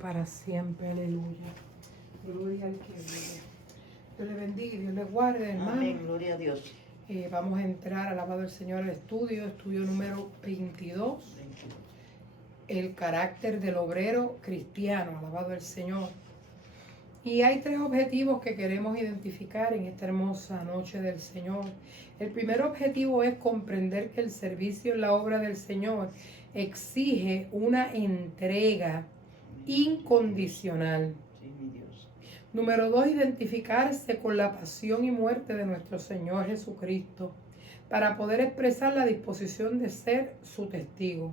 para siempre. Aleluya. Gloria al que vive. Dios le bendiga y Dios le guarde, hermano. Amén, gloria a Dios. Vamos a entrar, alabado el Señor, al estudio número 22. El carácter del obrero cristiano, alabado el Señor. Y hay 3 objetivos que queremos identificar en esta hermosa noche del Señor. El primer objetivo es comprender que el servicio en la obra del Señor exige una entrega incondicional. Sí, mi Dios. Número 2, identificarse con la pasión y muerte de nuestro Señor Jesucristo para poder expresar la disposición de ser su testigo.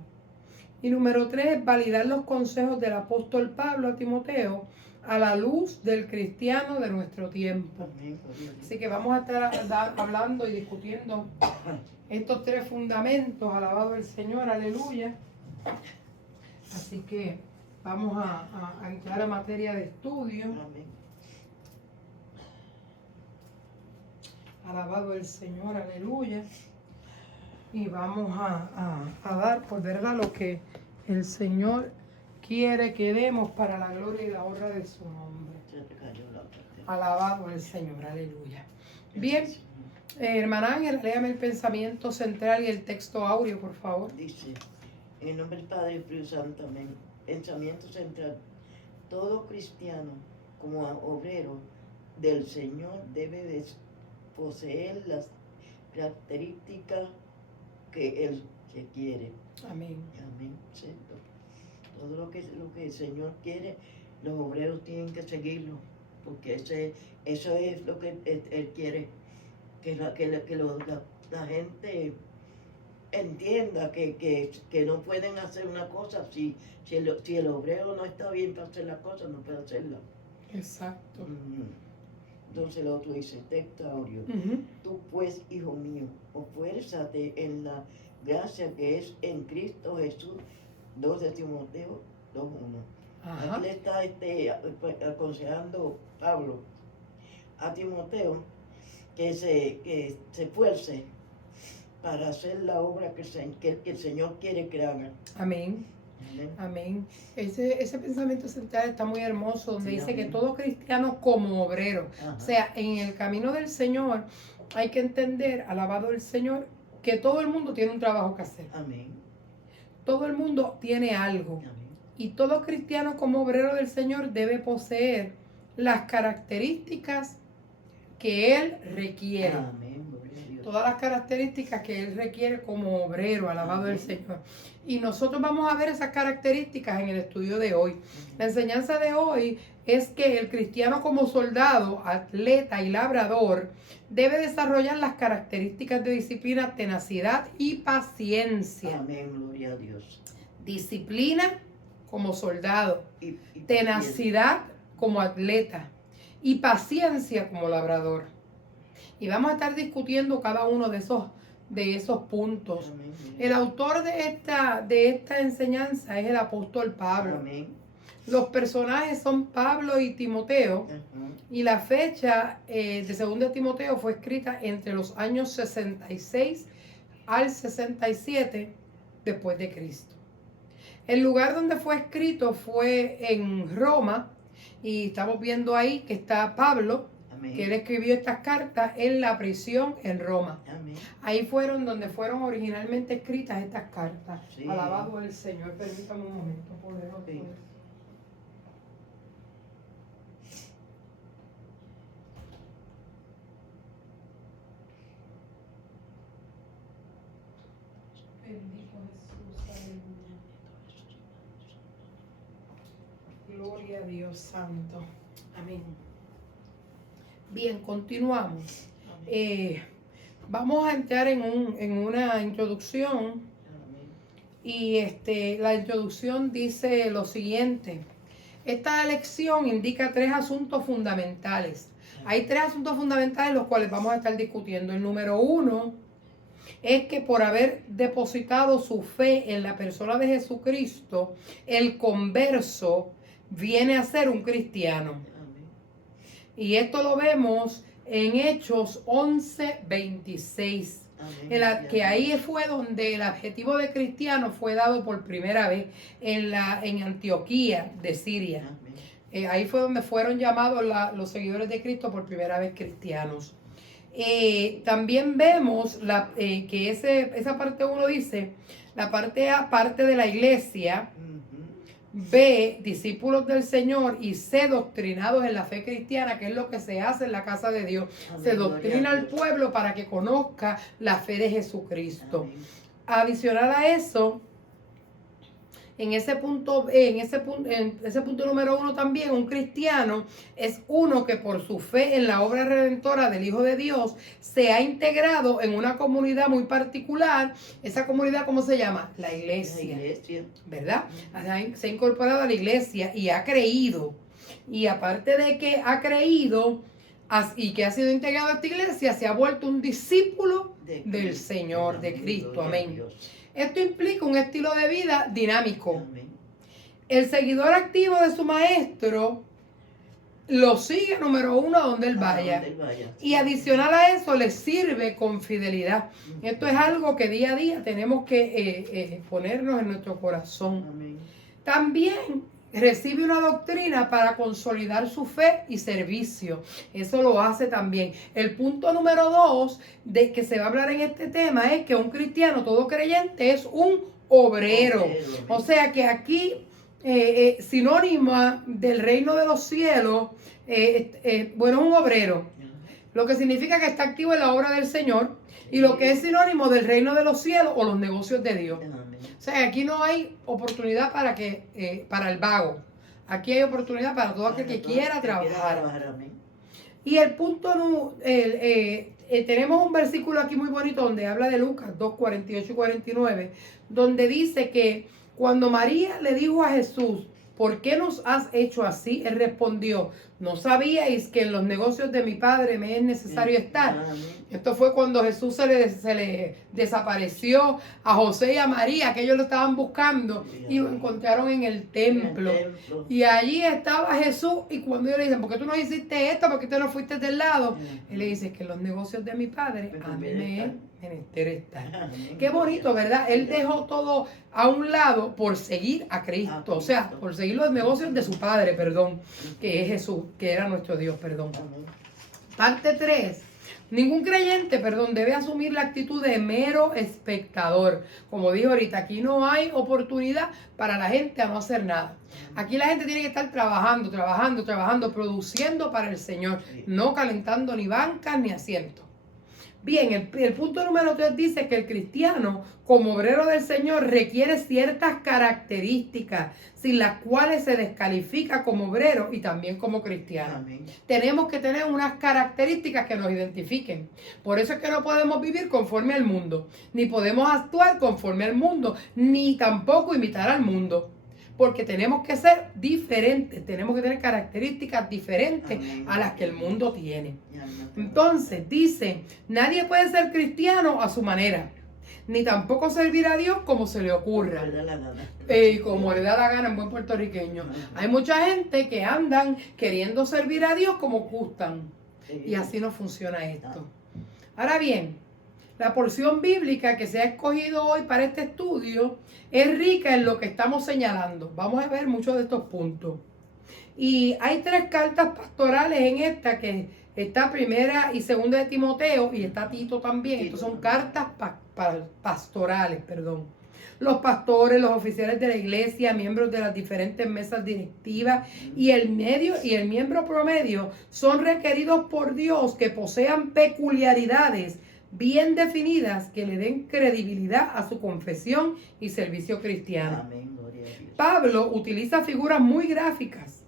Y número 3, validar los consejos del apóstol Pablo a Timoteo a la luz del cristiano de nuestro tiempo. Amén, gloria a Dios. Así que vamos a estar hablando y discutiendo estos 3 fundamentos, alabado el Señor, aleluya. Así que vamos a entrar a materia de estudio. Amén. Alabado el Señor, aleluya. Y vamos a dar por verdad lo que el Señor quiere que demos para la gloria y la honra de su nombre. Se te cayó la otra. Alabado el Señor, aleluya. Bien, hermana Ángel, léame el pensamiento central y el texto áureo, por favor. Dice, en nombre del Padre y del Espíritu Santo, amén. Pensamiento central. Todo cristiano, como obrero del Señor, debe de poseer las características que Él se quiere. Amén. Amén. Sí. Todo lo que el Señor quiere, los obreros tienen que seguirlo, porque eso es lo que Él quiere, que la gente entienda que no pueden hacer una cosa si el obrero no está bien para hacer las cosas, no puede hacerla. Exacto. Entonces el otro dice, texto áureo, tú pues, hijo mío, esfuérzate en la gracia que es en Cristo Jesús. 2 de Timoteo 2:1. Aquí le está aconsejando Pablo a Timoteo que se esfuerce para hacer la obra que el Señor quiere que haga. Amén. Amén. Amén. Ese pensamiento central está muy hermoso, donde Sí, dice amén. que todo cristiano como obrero, Ajá. o sea, en el camino del Señor hay que entender, alabado el Señor, que todo el mundo tiene un trabajo que hacer. Amén. Todo el mundo tiene algo. Amén. Y todo cristiano como obrero del Señor debe poseer las características que Él requiere. Amén. Gloria a Dios. Todas las características que Él requiere como obrero, alabado Amén. el Señor. Y nosotros vamos a ver esas características en el estudio de hoy. La enseñanza de hoy es que el cristiano como soldado, atleta y labrador debe desarrollar las características de disciplina, tenacidad y paciencia. Amén. Gloria a Dios. Disciplina como soldado, Y tenacidad como atleta y paciencia como labrador. Y vamos a estar discutiendo cada uno de esos puntos. Amén. El autor de esta enseñanza es el apóstol Pablo. Amén. Los personajes son Pablo y Timoteo. Ajá. Y la fecha de 2 Timoteo fue escrita entre los años 66 al 67 después de Cristo. El lugar donde fue escrito fue en Roma. Y estamos viendo ahí que está Pablo, Amén. que él escribió estas cartas en la prisión en Roma. Amén. Ahí fueron donde fueron originalmente escritas estas cartas. Sí. Alabado el Señor. Permítame un momento, poderoso. Sí. Bendito Jesús, aleluya. Gloria a Dios Santo. Amén. Bien, continuamos. Vamos a entrar en una introducción. Amén. Y la introducción dice lo siguiente. Esta lección indica 3 asuntos fundamentales. Hay 3 asuntos fundamentales los cuales vamos a estar discutiendo. El número 1 es que por haber depositado su fe en la persona de Jesucristo, el converso viene a ser un cristiano. Amén. Y esto lo vemos en Hechos 11:26. Amén. Que ahí fue donde el adjetivo de cristiano fue dado por primera vez en Antioquía de Siria. Ahí fue donde fueron llamados los seguidores de Cristo por primera vez cristianos. También vemos que esa parte 1 dice, la parte A, parte de la iglesia, B, discípulos del Señor, y C, doctrinados en la fe cristiana, que es lo que se hace en la casa de Dios. Amén. Se doctrina al pueblo para que conozca la fe de Jesucristo. Amén. Adicional a eso, en ese punto número 1 también, un cristiano es uno que por su fe en la obra redentora del Hijo de Dios se ha integrado en una comunidad muy particular. Esa comunidad, ¿cómo se llama? La iglesia. La iglesia. ¿Verdad? Se ha incorporado a la iglesia y ha creído. Y aparte de que ha creído y que ha sido integrado a esta iglesia, se ha vuelto un discípulo del Señor, de Cristo. Amén. Esto implica un estilo de vida dinámico. Amén. El seguidor activo de su maestro lo sigue número 1 a donde él vaya. Y adicional a eso le sirve con fidelidad. Esto es algo que día a día tenemos que ponernos en nuestro corazón. Amén. También recibe una doctrina para consolidar su fe y servicio. Eso lo hace también. El punto número 2 de que se va a hablar en este tema es que un cristiano, todo creyente, es un obrero. O sea que aquí, sinónimo del reino de los cielos, bueno, un obrero. Lo que significa que está activo en la obra del Señor. Y lo que es sinónimo del reino de los cielos o los negocios de Dios. O sea, aquí no hay oportunidad para el vago. Aquí hay oportunidad para todo aquel que quiera trabajar. Y el punto, tenemos un versículo aquí muy bonito donde habla de Lucas 2, 48 y 49, donde dice que cuando María le dijo a Jesús, ¿por qué nos has hecho así? Él respondió, ¿no sabíais que en los negocios de mi padre me es necesario estar? Esto fue cuando Jesús se le desapareció a José y a María, que ellos lo estaban buscando y lo encontraron en el templo. Y allí estaba Jesús, y cuando ellos le dicen, ¿por qué tú no hiciste esto? ¿Por qué tú no fuiste del lado? Él le dice que en los negocios de mi padre a mí me es menester estar. Qué bonito, ¿verdad? Él dejó todo a un lado por seguir a Cristo, o sea, por seguir los negocios de su padre, perdón, que es Jesús, que era nuestro Dios, perdón. Parte 3. Ningún creyente, debe asumir la actitud de mero espectador. Como dije ahorita, aquí no hay oportunidad para la gente a no hacer nada. Aquí la gente tiene que estar trabajando, produciendo para el Señor, no calentando ni bancas ni asientos. Bien, el punto número 3 dice que el cristiano, como obrero del Señor, requiere ciertas características sin las cuales se descalifica como obrero y también como cristiano. Amén. Tenemos que tener unas características que nos identifiquen. Por eso es que no podemos vivir conforme al mundo, ni podemos actuar conforme al mundo, ni tampoco imitar al mundo. Porque tenemos que ser diferentes, tenemos que tener características diferentes a las que el mundo tiene. Entonces, dice, nadie puede ser cristiano a su manera, ni tampoco servir a Dios como se le ocurra. Como le da la gana en buen puertorriqueño. Hay mucha gente que andan queriendo servir a Dios como gustan. Y así no funciona esto. Ahora bien, la porción bíblica que se ha escogido hoy para este estudio es rica en lo que estamos señalando. Vamos a ver muchos de estos puntos. Y hay 3 cartas pastorales en esta, que está primera y segunda de Timoteo, y está Tito también. Estas son cartas pastorales. Los pastores, los oficiales de la iglesia, miembros de las diferentes mesas directivas y el miembro promedio son requeridos por Dios que posean peculiaridades bien definidas que le den credibilidad a su confesión y servicio cristiano. Amén, gloria a Dios. Pablo utiliza figuras muy gráficas,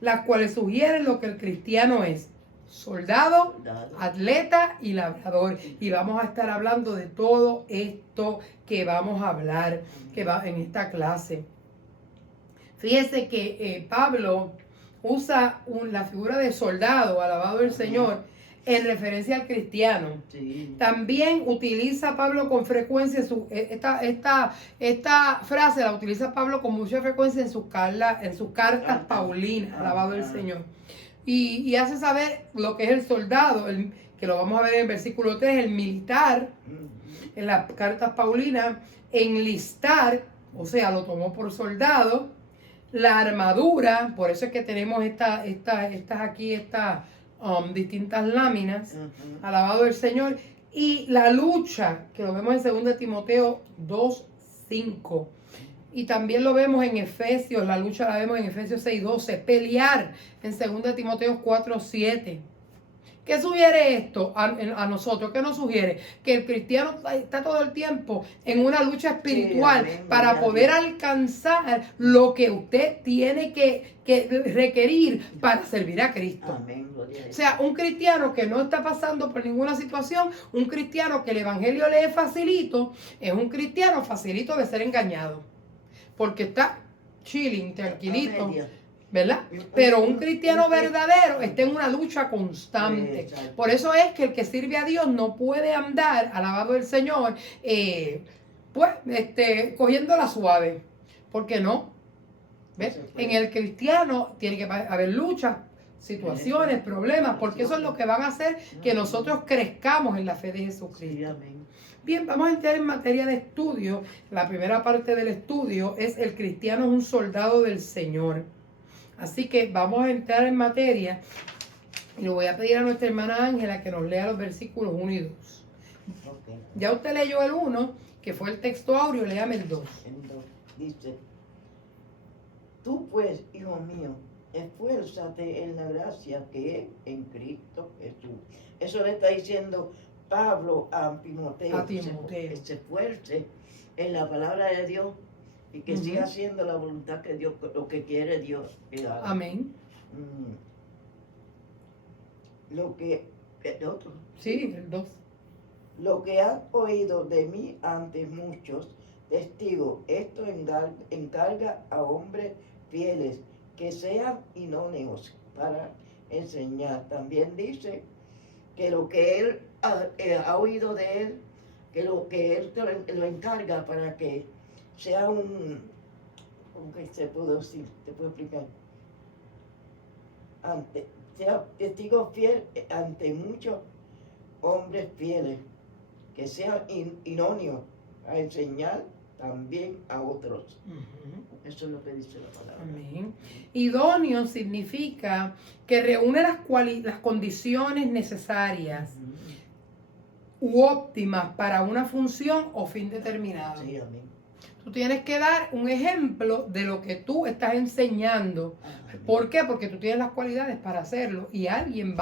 las cuales sugieren lo que el cristiano es: soldado, atleta y labrador. Y vamos a estar hablando de todo esto que vamos a hablar en esta clase. Fíjese que Pablo usa la figura de soldado, alabado el Señor, en referencia al cristiano. Sí. También utiliza Pablo con frecuencia esta frase la utiliza Pablo con mucha frecuencia en sus cartas paulinas, alabado el Señor. Y hace saber lo que es el soldado, que que lo vamos a ver en el versículo 3, el militar, en las cartas paulinas, enlistar, o sea, lo tomó por soldado, la armadura, por eso es que tenemos estas distintas láminas, alabado el Señor, y la lucha, que lo vemos en 2 Timoteo 2:5. Y también lo vemos en Efesios, la lucha la vemos en Efesios 6:12. Pelear en 2 Timoteo 4:7. ¿Qué sugiere esto a nosotros? ¿Qué nos sugiere? Que el cristiano está todo el tiempo en una lucha espiritual, sí, para poder alcanzar lo que usted tiene que requerir para servir a Cristo. Amén. O sea, un cristiano que no está pasando por ninguna situación, un cristiano que el evangelio le es facilito, es un cristiano facilito de ser engañado. Porque está chilling, tranquilito, ¿verdad? Pero un cristiano verdadero está en una lucha constante. Por eso es que el que sirve a Dios no puede andar, alabado el Señor, cogiéndola suave. ¿Por qué no? ¿Ves? En el cristiano tiene que haber luchas, situaciones, problemas, porque eso es lo que van a hacer que nosotros crezcamos en la fe de Jesucristo. Bien, vamos a entrar en materia de estudio. La primera parte del estudio es el cristiano es un soldado del Señor. Así que vamos a entrar en materia y le voy a pedir a nuestra hermana Ángela que nos lea los versículos 1 y 2. Okay. Ya usted leyó el 1, que fue el texto áureo, léame el 2. El 2 dice: tú pues, hijo mío, esfuérzate en la gracia que es en Cristo Jesús. Eso le está diciendo Pablo a Timoteo. Que se esfuerce en la palabra de Dios y que siga haciendo la voluntad que Dios, lo que quiere Dios que haga. Amén. ¿El otro? Sí, el 2. Lo que has oído de mí ante muchos testigos, esto encarga a hombres fieles que sean idóneos para enseñar. También dice que lo que él ha oído de él, que lo que él lo encarga para que sea ¿cómo que se puede decir? ¿Te puedo explicar? Sea testigo fiel ante muchos hombres fieles, que sean idóneos a enseñar también a otros. Eso es lo que dice la palabra. Amén. Idóneo significa que reúne las condiciones necesarias u óptimas para una función o fin determinado. Sí, amén. Tú tienes que dar un ejemplo de lo que tú estás enseñando. ¿Por qué? Porque tú tienes las cualidades para hacerlo y alguien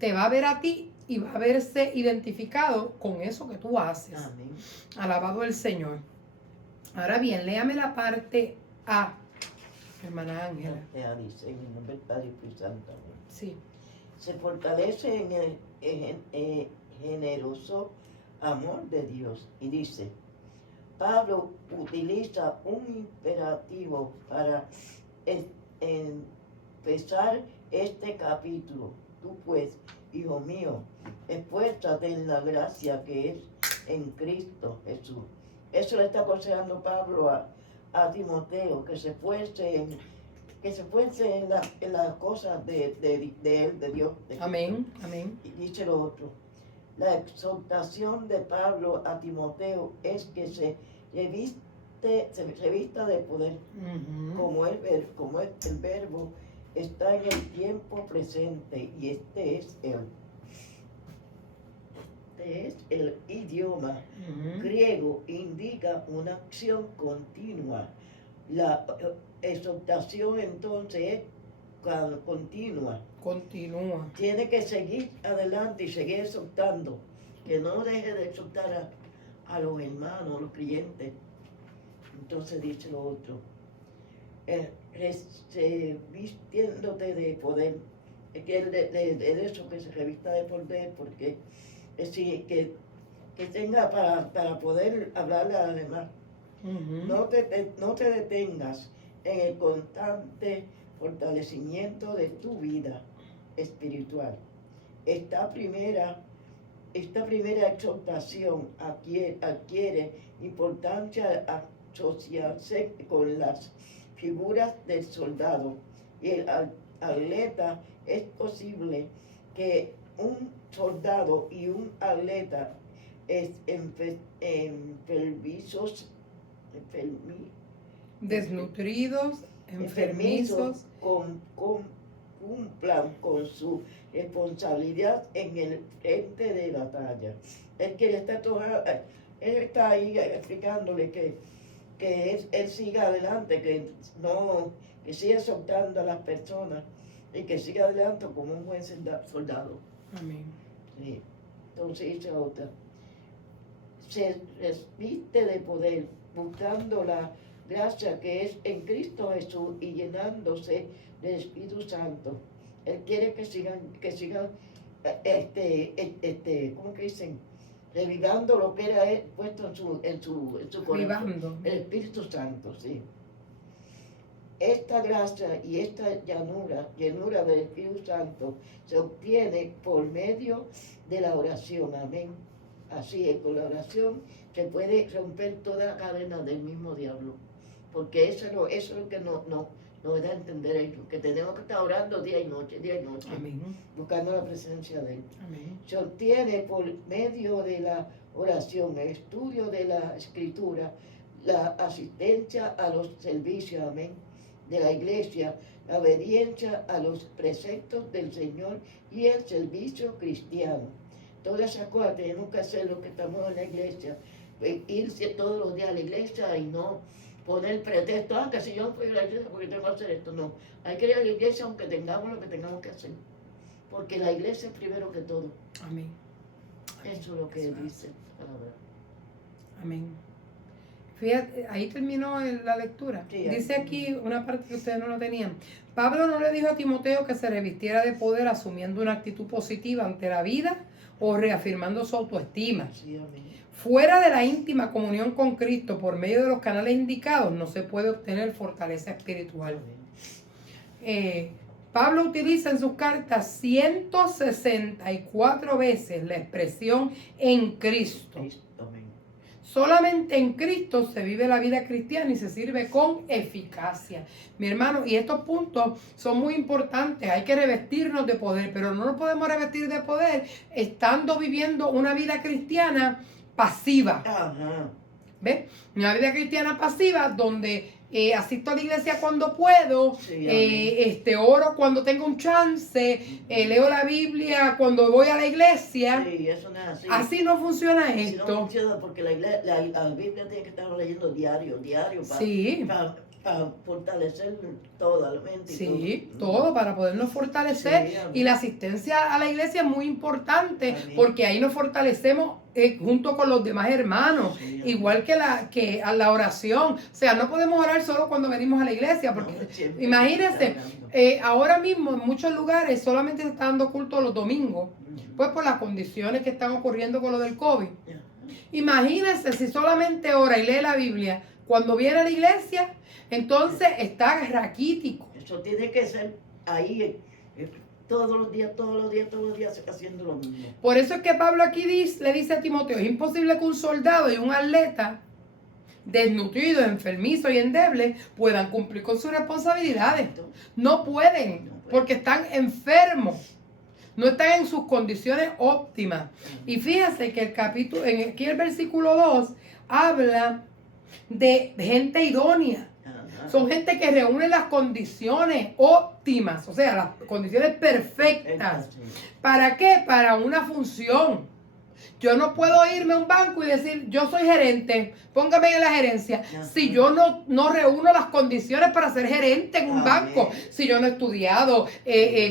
te va a ver a ti y va a verse identificado con eso que tú haces. Amén. Alabado el Señor. Ahora bien, léame la parte A, hermana Ángela. Dice, en el nombre del Padre y del Santo. Sí. Se fortalece en el generoso amor de Dios. Y dice, Pablo utiliza un imperativo para empezar este capítulo. Tú pues, hijo mío, esfuérzate en la gracia que es en Cristo Jesús. Eso le está aconsejando Pablo a Timoteo, que se esfuerce en las cosas de él, de Dios. Amén, amén. Y dice lo otro. La exhortación de Pablo a Timoteo es que se revista de poder, como el verbo está en el tiempo presente, y este es el idioma griego, indica una acción continua. La exhortación entonces es continua. Continúa. Tiene que seguir adelante y seguir exhortando, que no deje de exhortar a los hermanos, a los creyentes. Entonces dice lo otro, vistiéndote de poder, es que de eso que se revista de poder, porque es decir, que tenga para poder hablarle a los demás. No te detengas en el constante fortalecimiento de tu vida espiritual. Esta primera exhortación adquiere importancia al asociarse con las figuras del soldado y el atleta. Es posible que un soldado y un atleta desnutridos, enfermizos, cumplan con su responsabilidad en el frente de batalla. Él está ahí explicándole que él siga adelante, que siga soltando a las personas y que siga adelante como un buen soldado. Amén. Sí. Entonces dice otra, se viste de poder buscando la gracia que es en Cristo Jesús y llenándose del Espíritu Santo. Él quiere que sigan, ¿cómo que dicen? Revivando lo que era él puesto en su corazón. Revivando. El Espíritu Santo, sí. Esta gracia y esta llenura del Espíritu Santo se obtiene por medio de la oración, amén. Así es, con la oración se puede romper toda la cadena del mismo diablo, porque eso es lo que nos da a entender ellos, que tenemos que estar orando día y noche, amén, buscando la presencia de él. Amén. Se obtiene por medio de la oración, el estudio de la Escritura, la asistencia a los servicios, amén, de la iglesia, la obediencia a los preceptos del Señor y el servicio cristiano. Todas esas cosas tenemos que hacer los que estamos en la iglesia, irse todos los días a la iglesia y no poner pretexto, que si yo no fui a la iglesia porque tengo que hacer esto. No, hay que ir a la iglesia aunque tengamos lo que tengamos que hacer, porque la iglesia es primero que todo. Amén. Eso es lo que dice la palabra. Amén. Fíjate, ahí terminó la lectura. Sí, dice aquí una parte que ustedes no lo tenían. Pablo no le dijo a Timoteo que se revistiera de poder asumiendo una actitud positiva ante la vida o reafirmando su autoestima. Sí, amén. Fuera de la íntima comunión con Cristo por medio de los canales indicados no se puede obtener fortaleza espiritual. Pablo utiliza en sus cartas 164 veces la expresión en Cristo. Amén. Solamente en Cristo se vive la vida cristiana y se sirve con eficacia. Mi hermano, y estos puntos son muy importantes. Hay que revestirnos de poder, pero no nos podemos revestir de poder estando viviendo una vida cristiana pasiva. Ajá. ¿Ves? Una vida cristiana pasiva donde asisto a la iglesia cuando puedo, Sí, oro cuando tengo un chance, leo la Biblia cuando voy a la iglesia. Sí, eso no es así. Así no funciona Así esto. no funciona porque la Biblia tiene que estar leyendo diario Sí. para fortalecer toda la mente. Sí, todo para podernos fortalecer. Sí, y la asistencia a la iglesia es muy importante. Amén. Porque ahí nos fortalecemos junto con los demás hermanos. Sí, amén. Igual que a la oración. O sea, no podemos orar solo cuando venimos a la iglesia. Porque No, siempre imagínense, está orando. ahora mismo en muchos lugares solamente se está dando culto los domingos. Pues por las condiciones que están ocurriendo con lo del COVID. Ajá. Imagínense si solamente ora y lee la Biblia cuando viene a la iglesia, entonces está raquítico. Eso tiene que ser ahí todos los días haciendo lo mismo. Por eso es que Pablo aquí le dice a Timoteo, es imposible que un soldado y un atleta desnutrido, enfermizo y endeble puedan cumplir con sus responsabilidades. No pueden, porque están enfermos. No están en sus condiciones óptimas. Y fíjense que aquí el versículo 2 habla de gente idónea. Ajá. Son gente que reúne las condiciones óptimas, o sea, las condiciones perfectas. Sí. ¿Para qué? Para una función. Yo no puedo irme a un banco y decir, yo soy gerente, póngame en la gerencia. Ajá. Si yo no reúno las condiciones para ser gerente en un Amén. banco, si yo no he estudiado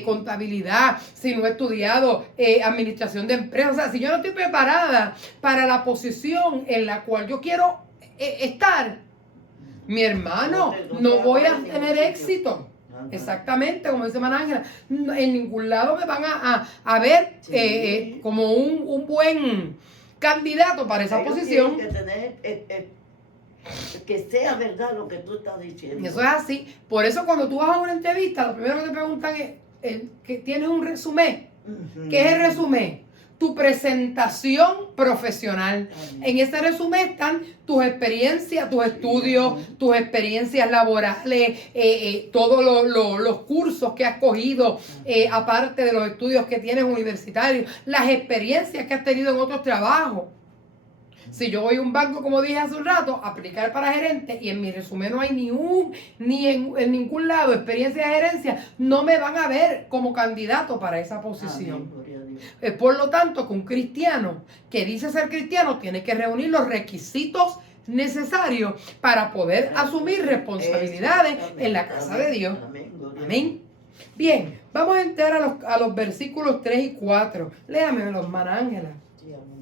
contabilidad, si no he estudiado administración de empresas, o sea, si yo no estoy preparada para la posición en la cual yo quiero estar, mi hermano, no voy a tener éxito. Ajá. Exactamente, como dice Manángela, en ningún lado me van a ver Sí. como un buen candidato para esa Ellos posición. tienen que tener que sea verdad lo que tú estás diciendo. Y eso es así. Por eso cuando tú vas a una entrevista, lo primero que te preguntan es que tienes un resumen. Ujú. ¿Qué es el resumen? tu presentación profesional. Amén. En ese resumen están tus experiencias, tus estudios, tus experiencias laborales, todos los cursos que has cogido, aparte de los estudios que tienes universitarios, las experiencias que has tenido en otros trabajos. Si yo voy a un banco, como dije hace un rato, aplicar para gerente y en mi resumen no hay ni en ningún lado experiencia de gerencia, no me van a ver como candidato para esa posición. Amén, gloria a Dios. Por lo tanto, que un cristiano que dice ser cristiano tiene que reunir los requisitos necesarios para poder asumir responsabilidades en la casa de Dios. Amén, gloria a Amén. Bien, vamos a entrar a los versículos 3 y 4. Léame los, hermana Ángela. Sí, amén.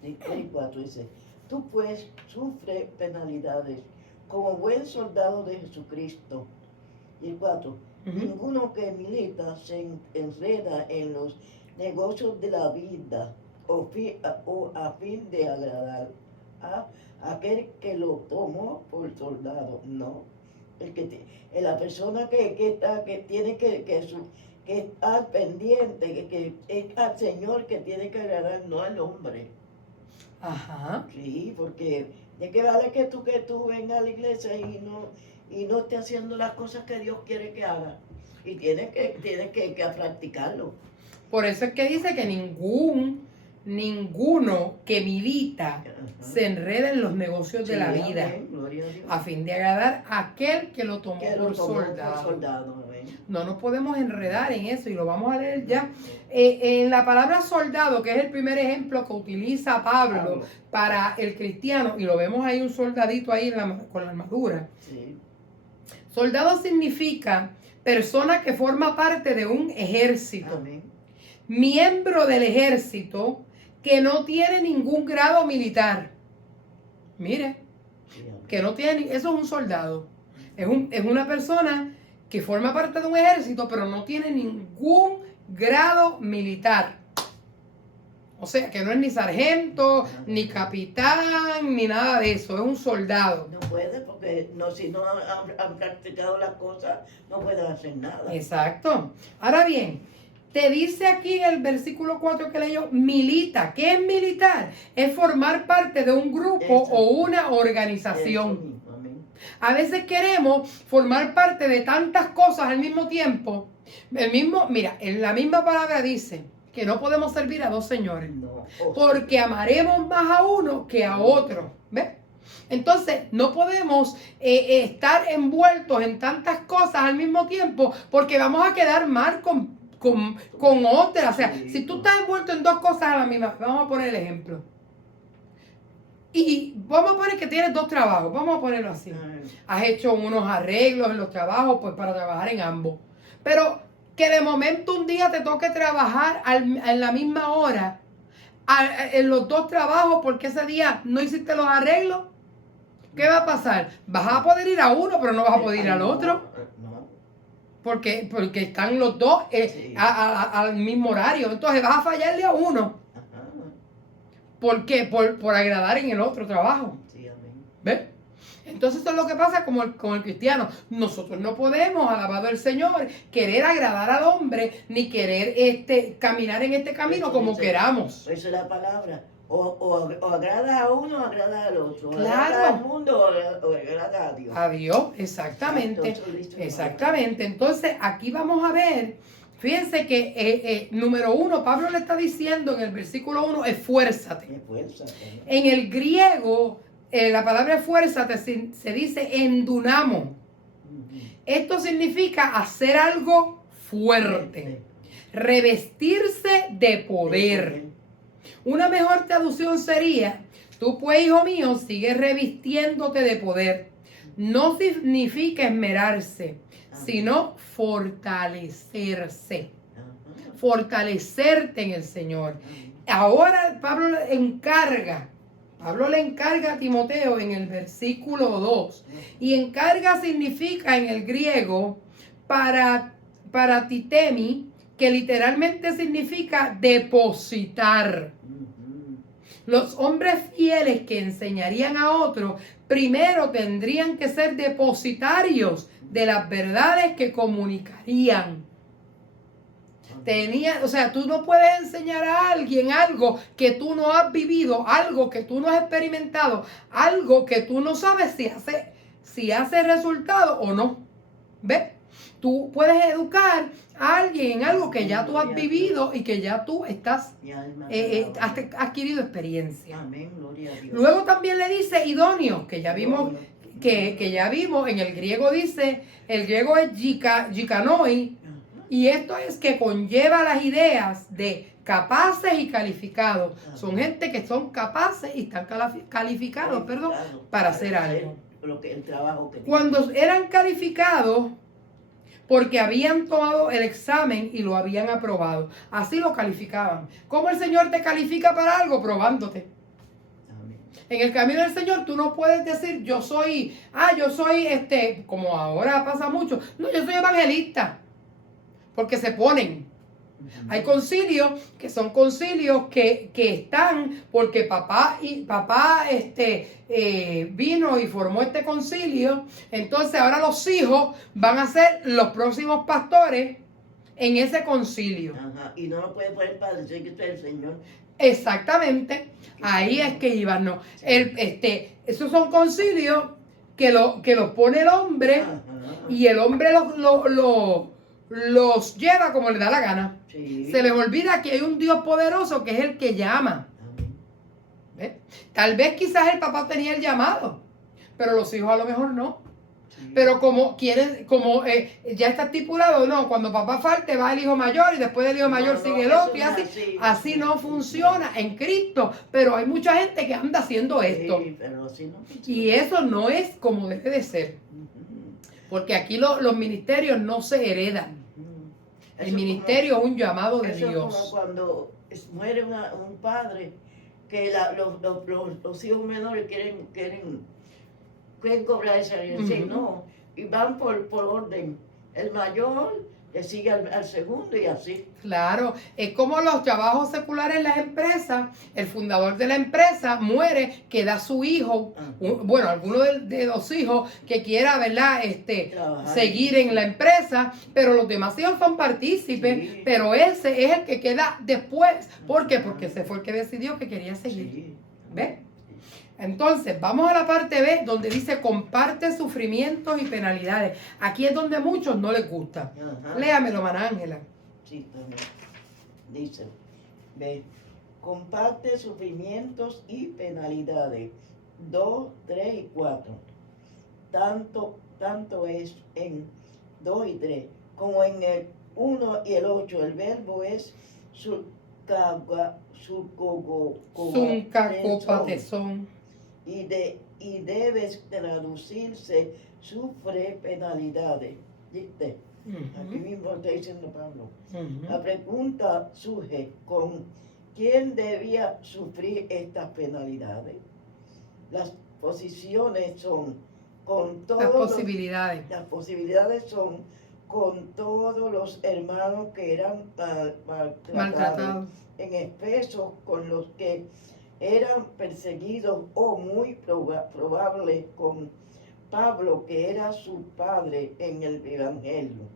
3 y 4 dice, tú pues sufre penalidades como buen soldado de Jesucristo. Y el 4, ninguno que milita se enreda en los negocios de la vida o a fin de agradar a aquel que lo tomó por soldado. No, la persona que tiene que estar pendiente, que es al Señor que tiene que agradar, no al hombre. Ajá. Sí, porque de qué vale que tú vengas a la iglesia y no estés haciendo las cosas que Dios quiere que haga. Y tienes que practicarlo. Por eso es que dice que ninguno que milita se enreda en los negocios de la vida, amén, gloria a Dios. a fin de agradar a aquel que lo tomó por soldado. Amén. No nos podemos enredar en eso y lo vamos a leer ya. En la palabra soldado, que es el primer ejemplo que utiliza Pablo para el cristiano, y lo vemos ahí un soldadito ahí con la armadura. Sí. Soldado significa persona que forma parte de un ejército. Amén. Miembro del ejército que no tiene ningún grado militar. Mire, que no tiene, eso es un soldado. Es una persona que forma parte de un ejército, pero no tiene ningún grado militar. O sea, que no es ni sargento, ni capitán, ni nada de eso. Es un soldado. No puede, porque si no han practicado las cosas, no pueden hacer nada. Exacto. Ahora bien, te dice aquí en el versículo 4 que leyó, milita. ¿Qué es militar? Es formar parte de un grupo o una organización. A veces queremos formar parte de tantas cosas al mismo tiempo. Mira, en la misma palabra dice que no podemos servir a dos señores. No. Porque amaremos más a uno que a otro. ¿Ves? Entonces, no podemos estar envueltos en tantas cosas al mismo tiempo porque vamos a quedar mal con otras. O sea, si tú estás envuelto en dos cosas a la misma, vamos a poner el ejemplo. Y vamos a poner que tienes dos trabajos, vamos a ponerlo así. Has hecho unos arreglos en los trabajos, pues para trabajar en ambos. Pero que de momento un día te toque trabajar en la misma hora en los dos trabajos porque ese día no hiciste los arreglos. ¿Qué va a pasar? Vas a poder ir a uno, pero no vas a poder ir al otro. Porque están los dos al mismo horario. Entonces vas a fallarle a uno. ¿Por qué? Por agradar en el otro trabajo. Sí, amén. ¿Ves? Entonces eso es lo que pasa con el cristiano. Nosotros no podemos, alabado el Señor, querer agradar al hombre, ni querer caminar en este camino como queramos. Esa es la palabra. O agrada a uno o agrada al otro. Claro. Agrada al mundo o agrada a Dios. A Dios, exactamente. Exactamente. Entonces aquí vamos a ver, fíjense que número 1, Pablo le está diciendo en el versículo 1, esfuérzate. Esfuérzate. En el griego, la palabra esfuérzate se dice endunamo. Esto significa hacer algo fuerte, revestirse de poder. Una mejor traducción sería, tú pues, hijo mío, sigue revistiéndote de poder. No significa esmerarse, sino fortalecerse. Fortalecerte en el Señor. Ahora Pablo le encarga a Timoteo en el versículo 2. Y encarga significa en el griego para titemi, que literalmente significa depositar. Los hombres fieles que enseñarían a otros, primero tendrían que ser depositarios de las verdades que comunicarían. O sea, tú no puedes enseñar a alguien algo que tú no has vivido, algo que tú no has experimentado, algo que tú no sabes si hace resultado o no. ¿Ves? Tú puedes educar a alguien en algo que ya tú has vivido y que ya tú estás has adquirido experiencia. Amén, gloria a Dios. Luego también le dice idóneo, que ya vimos que ya vimos en el griego dice, el griego es gikanoi, y esto es que conlleva las ideas de capaces y calificados. Son gente que son capaces y están calificados, para hacer algo. El trabajo que cuando eran calificados, porque habían tomado el examen y lo habían aprobado, así lo calificaban. ¿Cómo el Señor te califica para algo? Probándote. Amén. En el camino del Señor tú no puedes decir yo soy como ahora pasa mucho, no, yo soy evangelista, porque se ponen. Hay concilios que son concilios que están porque papá vino y formó este concilio, entonces ahora los hijos van a ser los próximos pastores en ese concilio. Ajá. Y no lo puede poner para decir que usted es el Señor. Exactamente, ahí es que iban, no. Esos son concilios que los pone el hombre. Ajá. Y el hombre los lleva como le da la gana. Sí. Se les olvida que hay un Dios poderoso que es el que llama. ¿Ves? Tal vez quizás el papá tenía el llamado, pero los hijos a lo mejor no. Sí. Pero como ya está estipulado, no, cuando papá falte va el hijo mayor y después del hijo mayor sigue el otro y así no funciona en Cristo. Pero hay mucha gente que anda haciendo esto. Sí, pero así no funciona. Y eso no es como debe de ser. Porque aquí los ministerios no se heredan. El ministerio es un llamado de Dios. Es como cuando muere un padre, que los hijos menores quieren cobrar esa herencia. No, y van por orden. El mayor le sigue al segundo y así. Claro, es como los trabajos seculares en las empresas. El fundador de la empresa muere, queda su hijo, alguno de los hijos que quiera, ¿verdad? Seguir en la empresa, pero los demás hijos son partícipes, sí. Pero ese es el que queda después. ¿Por qué? Porque ese fue el que decidió que quería seguir. Sí. ¿Ves? Entonces, vamos a la parte B, donde dice comparte sufrimientos y penalidades. Aquí es donde a muchos no les gusta. Ajá. Léamelo, María Ángela. Sí, también. Dice, ve, comparte sufrimientos y penalidades. 2, 3 y 4. Tanto es en 2 y 3, como en el 1 y el 8. El verbo es suncacopatezón. Y debes traducirse sufre penalidades. ¿Viste? Aquí mismo está diciendo Pablo. La pregunta surge con quién debía sufrir estas penalidades. Las posiciones son con todos las posibilidades son con todos los hermanos que eran maltratados. En Efesios, con los que eran perseguidos o muy probable con Pablo, que era su padre en el Evangelio.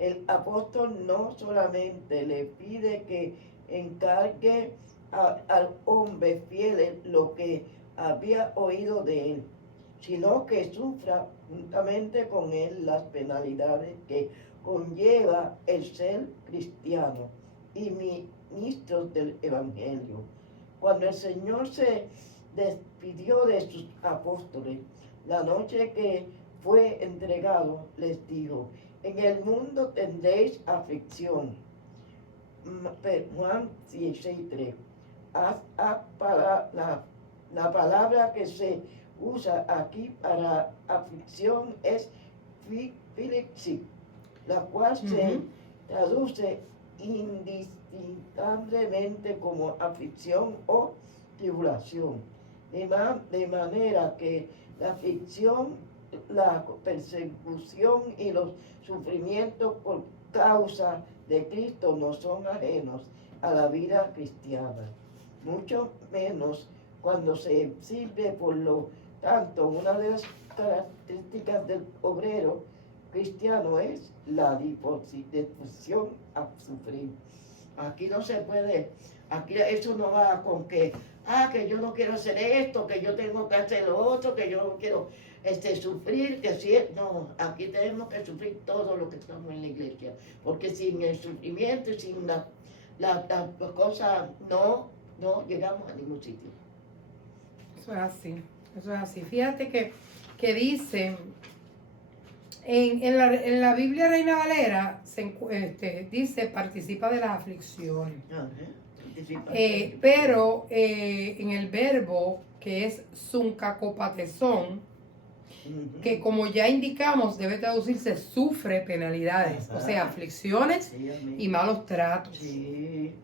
El apóstol no solamente le pide que encargue al hombre fiel lo que había oído de él, sino que sufra juntamente con él las penalidades que conlleva el ser cristiano y ministros del Evangelio. Cuando el Señor se despidió de sus apóstoles, la noche que fue entregado, les dijo, en el mundo tendréis aflicción. Juan 16:3. La palabra que se usa aquí para aflicción es filixi, la cual se traduce indistintamente como aflicción o tribulación. De manera que la aflicción, la persecución y los sufrimientos por causa de Cristo no son ajenos a la vida cristiana, mucho menos cuando se sirve. Por lo tanto, una de las características del obrero cristiano es la disposición a sufrir. Aquí no se puede, aquí eso no va con que yo no quiero hacer esto, que yo tengo que hacer lo otro, que yo no quiero sufrir, que si no, aquí tenemos que sufrir todo lo que estamos en la iglesia, porque sin el sufrimiento y sin las cosas no llegamos a ningún sitio. Eso es así, eso es así. Fíjate que dice, en la Biblia Reina Valera dice participa de las aflicciones. Pero en el verbo que es suncacopatezón, que como ya indicamos debe traducirse sufre penalidades, o sea, aflicciones y malos tratos. Sí.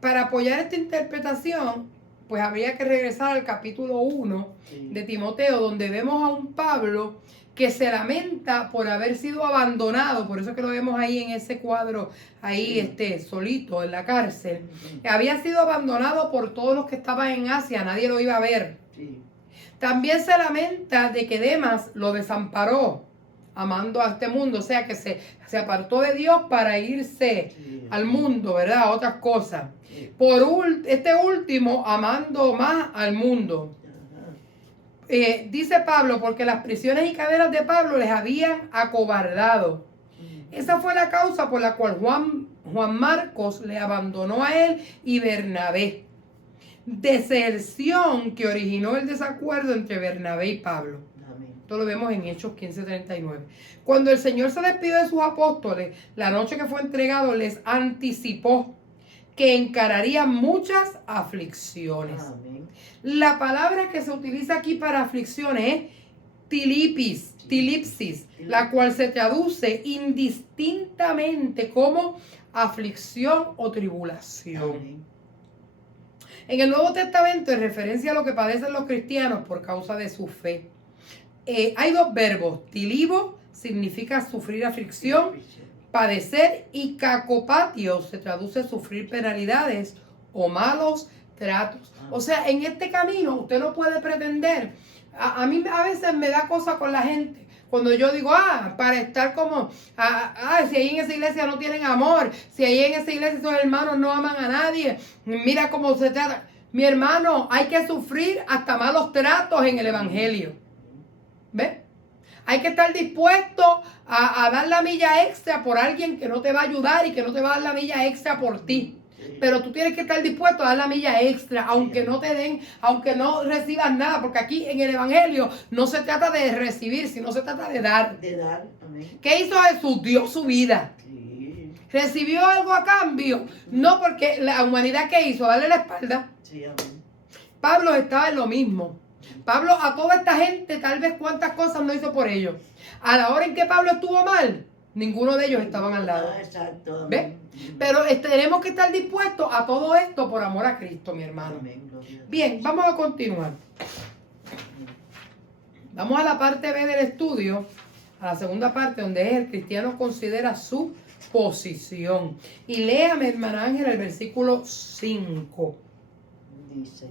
Para apoyar esta interpretación, pues habría que regresar al capítulo 1 de Timoteo, donde vemos a un Pablo que se lamenta por haber sido abandonado, por eso que lo vemos ahí en ese cuadro, ahí solito en la cárcel. Había sido abandonado por todos los que estaban en Asia, nadie lo iba a ver. También se lamenta de que Demas lo desamparó, amando a este mundo, o sea que se apartó de Dios para irse al mundo, ¿verdad? A otras cosas. Por este último, amando más al mundo. Dice Pablo, porque las prisiones y cadenas de Pablo les habían acobardado. Esa fue la causa por la cual Juan Marcos le abandonó a él y Bernabé. Deserción que originó el desacuerdo entre Bernabé y Pablo. Esto lo vemos en Hechos 15:39. Cuando el Señor se despidió de sus apóstoles, la noche que fue entregado, les anticipó que encararía muchas aflicciones. Amén. La palabra que se utiliza aquí para aflicciones es tilipsis, la cual se traduce indistintamente como aflicción o tribulación. Amén. En el Nuevo Testamento, en referencia a lo que padecen los cristianos por causa de su fe, hay dos verbos. Tilibo significa sufrir aflicción, padecer, y cacopatio se traduce sufrir penalidades o malos tratos. O sea, en este camino usted no puede pretender. A mí a veces me da cosa con la gente. Cuando yo digo, para estar como, si ahí en esa iglesia no tienen amor, si ahí en esa iglesia esos hermanos no aman a nadie, mira cómo se trata. Mi hermano, hay que sufrir hasta malos tratos en el evangelio. ¿Ves? Hay que estar dispuesto a dar la milla extra por alguien que no te va a ayudar y que no te va a dar la milla extra por ti. Pero tú tienes que estar dispuesto a dar la milla extra, aunque no te den, aunque no recibas nada, porque aquí en el evangelio no se trata de recibir, sino se trata de dar. De dar, amén. ¿Qué hizo Jesús? Dio su vida. Sí. ¿Recibió algo a cambio? No, porque la humanidad, ¿qué hizo? Darle la espalda. Sí, amén. Pablo estaba en lo mismo. Pablo a toda esta gente tal vez cuántas cosas no hizo por ellos. A la hora en que Pablo estuvo mal, ninguno de ellos estaban al lado. Exacto. ¿Ves? Pero tenemos que estar dispuestos a todo esto por amor a Cristo, mi hermano. Amén. Bien, vamos a continuar. Vamos a la parte B del estudio, a la segunda parte, donde el cristiano considera su posición. Y léame, hermana Ángela, el versículo 5. Dice,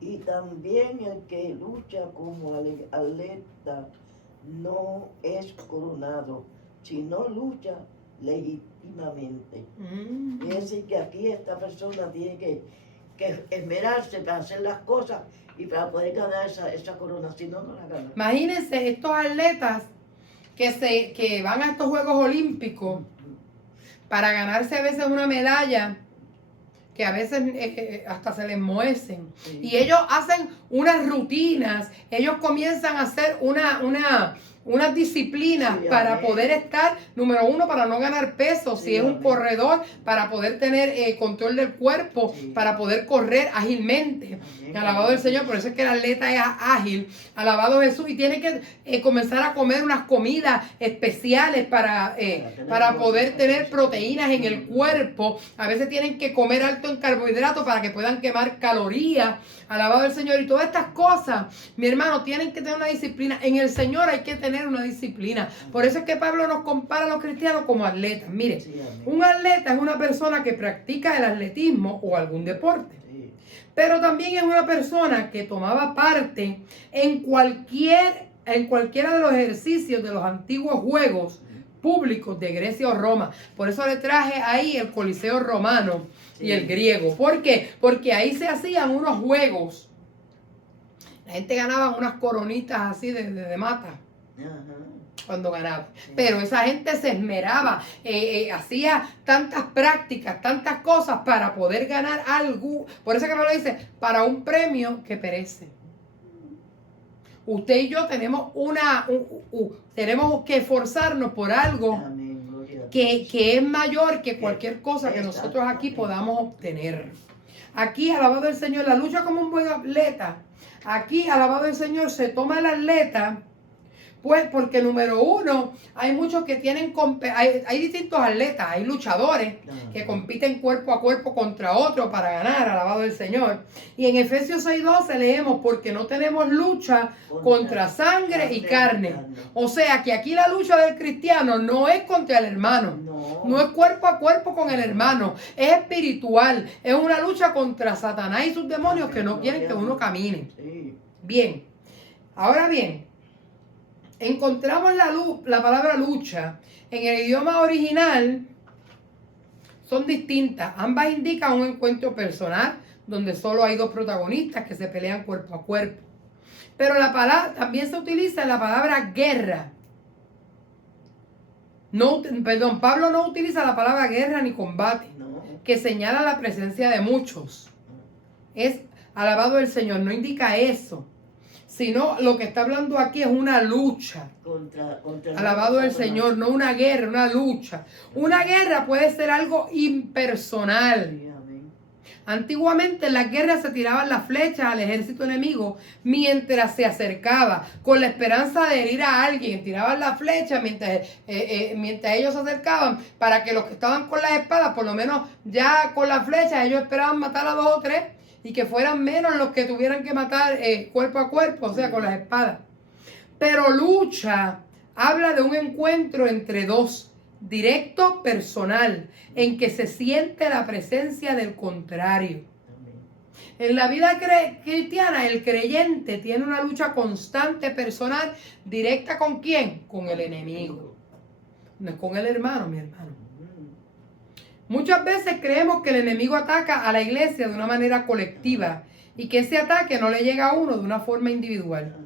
y también el que lucha como atleta no es coronado, sino lucha legítimamente. Es decir, que aquí esta persona tiene que esmerarse para hacer las cosas y para poder ganar esa corona, si no, no la gana. Imagínense estos atletas que van a estos Juegos Olímpicos para ganarse a veces una medalla, que a veces hasta se les muecen. Sí. Y ellos hacen unas rutinas, ellos comienzan a hacer unas disciplinas para poder estar, número uno, para no ganar peso, si es un corredor, para poder tener control del cuerpo, para poder correr ágilmente. Alabado el Señor, por eso es que el atleta es ágil. Alabado Jesús, y tiene que comenzar a comer unas comidas especiales para poder tener proteínas en el cuerpo. A veces tienen que comer alto en carbohidratos para que puedan quemar calorías. Alabado el Señor. Y todas estas cosas, mi hermano, tienen que tener una disciplina. En el Señor hay que tener una disciplina. Por eso es que Pablo nos compara a los cristianos como atletas. Mire, un atleta es una persona que practica el atletismo o algún deporte. Pero también es una persona que tomaba parte en cualquier en cualquiera de los ejercicios de los antiguos juegos públicos de Grecia o Roma. Por eso le traje ahí el Coliseo romano y el griego. ¿Por qué? Porque ahí se hacían unos juegos. La gente ganaba unas coronitas así de mata. Cuando ganaba. Sí. Pero esa gente se esmeraba, hacía tantas prácticas, tantas cosas para poder ganar algo. Por eso que me lo dice, para un premio que perece. Usted y yo tenemos tenemos que esforzarnos por algo que es mayor que cualquier cosa que nosotros aquí podamos obtener. Aquí, alabado el Señor, la lucha como un buen atleta. Aquí, alabado el Señor, se toma el atleta. Pues porque número uno, hay muchos que tienen, hay distintos atletas, hay luchadores que compiten cuerpo a cuerpo contra otro para ganar, alabado el Señor. Y en Efesios 6:12 leemos, porque no tenemos lucha contra sangre y carne. O sea que aquí la lucha del cristiano no es contra el hermano, no es cuerpo a cuerpo con el hermano, es espiritual, es una lucha contra Satanás y sus demonios que no quieren que uno camine. Bien, ahora bien, encontramos la palabra lucha en el idioma original, son distintas. Ambas indican un encuentro personal donde solo hay dos protagonistas que se pelean cuerpo a cuerpo. Pero la palabra también se utiliza la palabra guerra. Pablo no utiliza la palabra guerra ni combate, que señala la presencia de muchos. Es alabado el Señor, no indica eso. Sino lo que está hablando aquí es una lucha. Alabado el Señor, no una guerra, una lucha. Una guerra puede ser algo impersonal. Antiguamente en las guerras se tiraban las flechas al ejército enemigo mientras se acercaba, con la esperanza de herir a alguien. Tiraban las flechas mientras ellos se acercaban, para que los que estaban con las espadas, por lo menos ya con las flechas, ellos esperaban matar a 2 o 3. Y que fueran menos los que tuvieran que matar cuerpo a cuerpo, o sea, con las espadas. Pero lucha habla de un encuentro entre dos, directo, personal, en que se siente la presencia del contrario. En la vida cristiana, el creyente tiene una lucha constante, personal, directa ¿con quién? Con el enemigo. No es con el hermano, mi hermano. Muchas veces creemos que el enemigo ataca a la iglesia de una manera colectiva y que ese ataque no le llega a uno de una forma individual.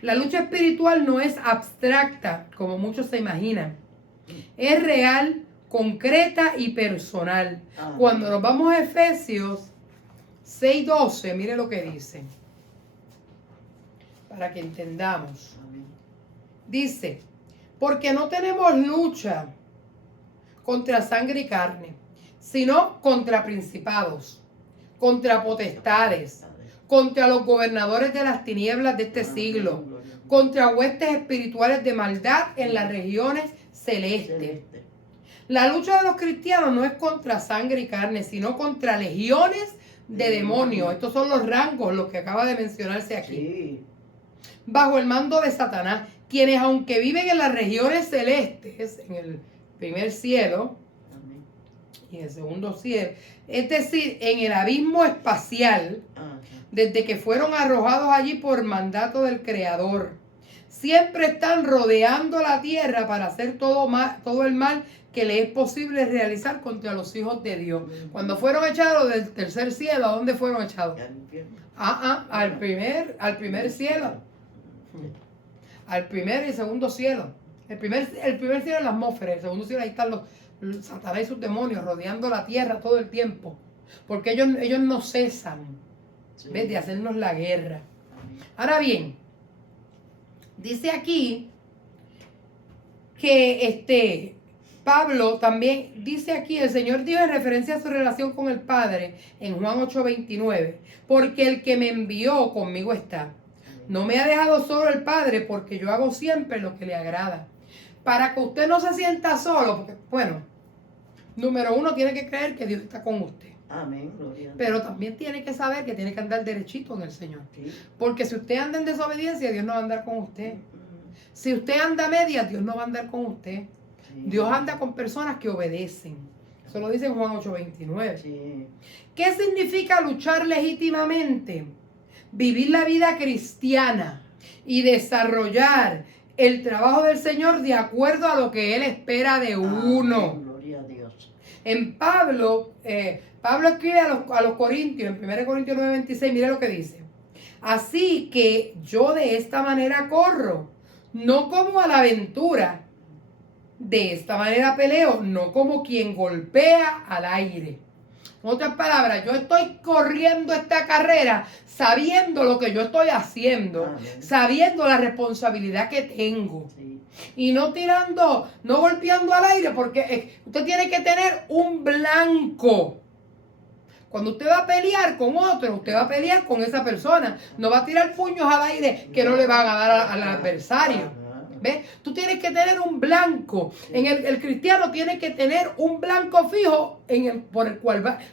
La lucha espiritual no es abstracta, como muchos se imaginan. Es real, concreta y personal. Cuando nos vamos a Efesios 6:12, mire lo que dice, para que entendamos. Dice, porque no tenemos lucha contra sangre y carne, sino contra principados, contra potestades, contra los gobernadores de las tinieblas de este siglo, contra huestes espirituales de maldad en las regiones celestes. La lucha de los cristianos no es contra sangre y carne, sino contra legiones de demonios. Estos son los rangos, los que acaba de mencionarse aquí. Bajo el mando de Satanás, quienes aunque viven en las regiones celestes, en el primer cielo y en el segundo cielo, es decir, en el abismo espacial, desde que fueron arrojados allí por mandato del Creador, siempre están rodeando la tierra para hacer todo el mal que le es posible realizar contra los hijos de Dios. Cuando fueron echados del tercer cielo, ¿a dónde fueron echados? Al primer cielo. Al primer y segundo cielo. El primer cielo es la atmósfera, el segundo cielo ahí están los Satanás y sus demonios rodeando la tierra todo el tiempo. Porque ellos no cesan, ¿ves?, de hacernos la guerra. Ahora bien, dice aquí que Pablo también dice aquí, el Señor dijo en referencia a su relación con el Padre en Juan 8:29, porque el que me envió conmigo está. No me ha dejado solo el Padre, porque yo hago siempre lo que le agrada. Para que usted no se sienta solo, porque, bueno, número uno, tiene que creer que Dios está con usted. Amén, gloria. Pero también tiene que saber que tiene que andar derechito en el Señor. Sí. Porque si usted anda en desobediencia, Dios no va a andar con usted. Si usted anda a medias, Dios no va a andar con usted. Sí. Dios anda con personas que obedecen. Eso lo dice en Juan 8:29. Sí. ¿Qué significa luchar legítimamente? Vivir la vida cristiana y desarrollar el trabajo del Señor de acuerdo a lo que Él espera de uno. Amén. Gloria a Dios. En Pablo escribe a los Corintios, en 1 Corintios 9:26, mire lo que dice. Así que yo de esta manera corro, no como a la aventura. De esta manera peleo, no como quien golpea al aire. En otras palabras, yo estoy corriendo esta carrera sabiendo lo que yo estoy haciendo, Amén. sabiendo la responsabilidad que tengo. Sí. Y no tirando, no golpeando al aire, porque usted tiene que tener un blanco. Cuando usted va a pelear con otro, usted va a pelear con esa persona. No va a tirar puños al aire que no le van a dar al adversario. ¿Ves? Tú tienes que tener un blanco. El cristiano tiene que tener un blanco fijo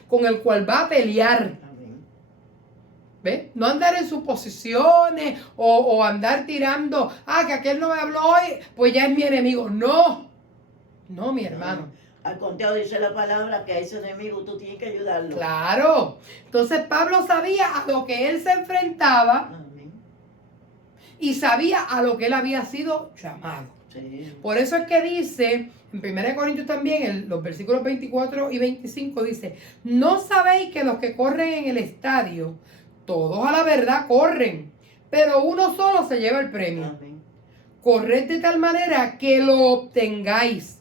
con el cual va a pelear. ¿Ves? No andar en suposiciones o andar tirando, que aquel no me habló hoy, pues ya es mi enemigo. No, no, mi hermano. Al contrario, dice la palabra que a ese enemigo tú tienes que ayudarlo. Claro. Entonces Pablo sabía a lo que él se enfrentaba. Amén. Y sabía a lo que él había sido llamado. Sí. Por eso es que dice, en 1 Corintios también, los versículos 24 y 25 dice, ¿no sabéis que los que corren en el estadio, todos a la verdad corren, pero uno solo se lleva el premio? Amén. Corred de tal manera que lo obtengáis.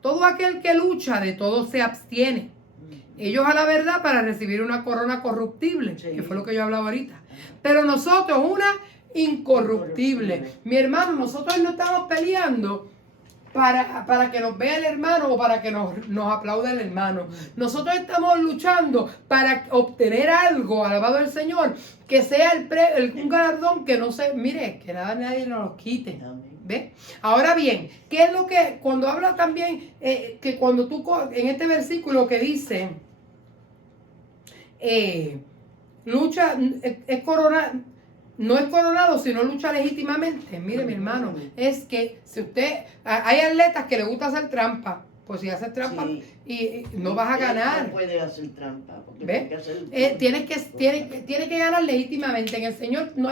Todo aquel que lucha, de todo se abstiene. Ellos a la verdad para recibir una corona corruptible, Sí. que fue lo que yo hablaba ahorita. Pero nosotros una incorruptible. Mi hermano, nosotros no estamos peleando para que nos vea el hermano o para que nos aplaude el hermano. Nosotros estamos luchando para obtener algo, alabado el Señor, que sea un galardón que no se, mire, que nadie nos lo quite. ¿Ves? Ahora bien, ¿qué es lo que, cuando habla también, que cuando tú, en este versículo que dice, lucha, es corona, no es coronado, sino lucha legítimamente. Mire, mi hermano, es que si usted, hay atletas que le gusta hacer trampa, pues si haces trampa Sí. y no vas a ganar. No puede hacer trampa. ¿Ves? Tiene que Tiene que ganar legítimamente. En el Señor no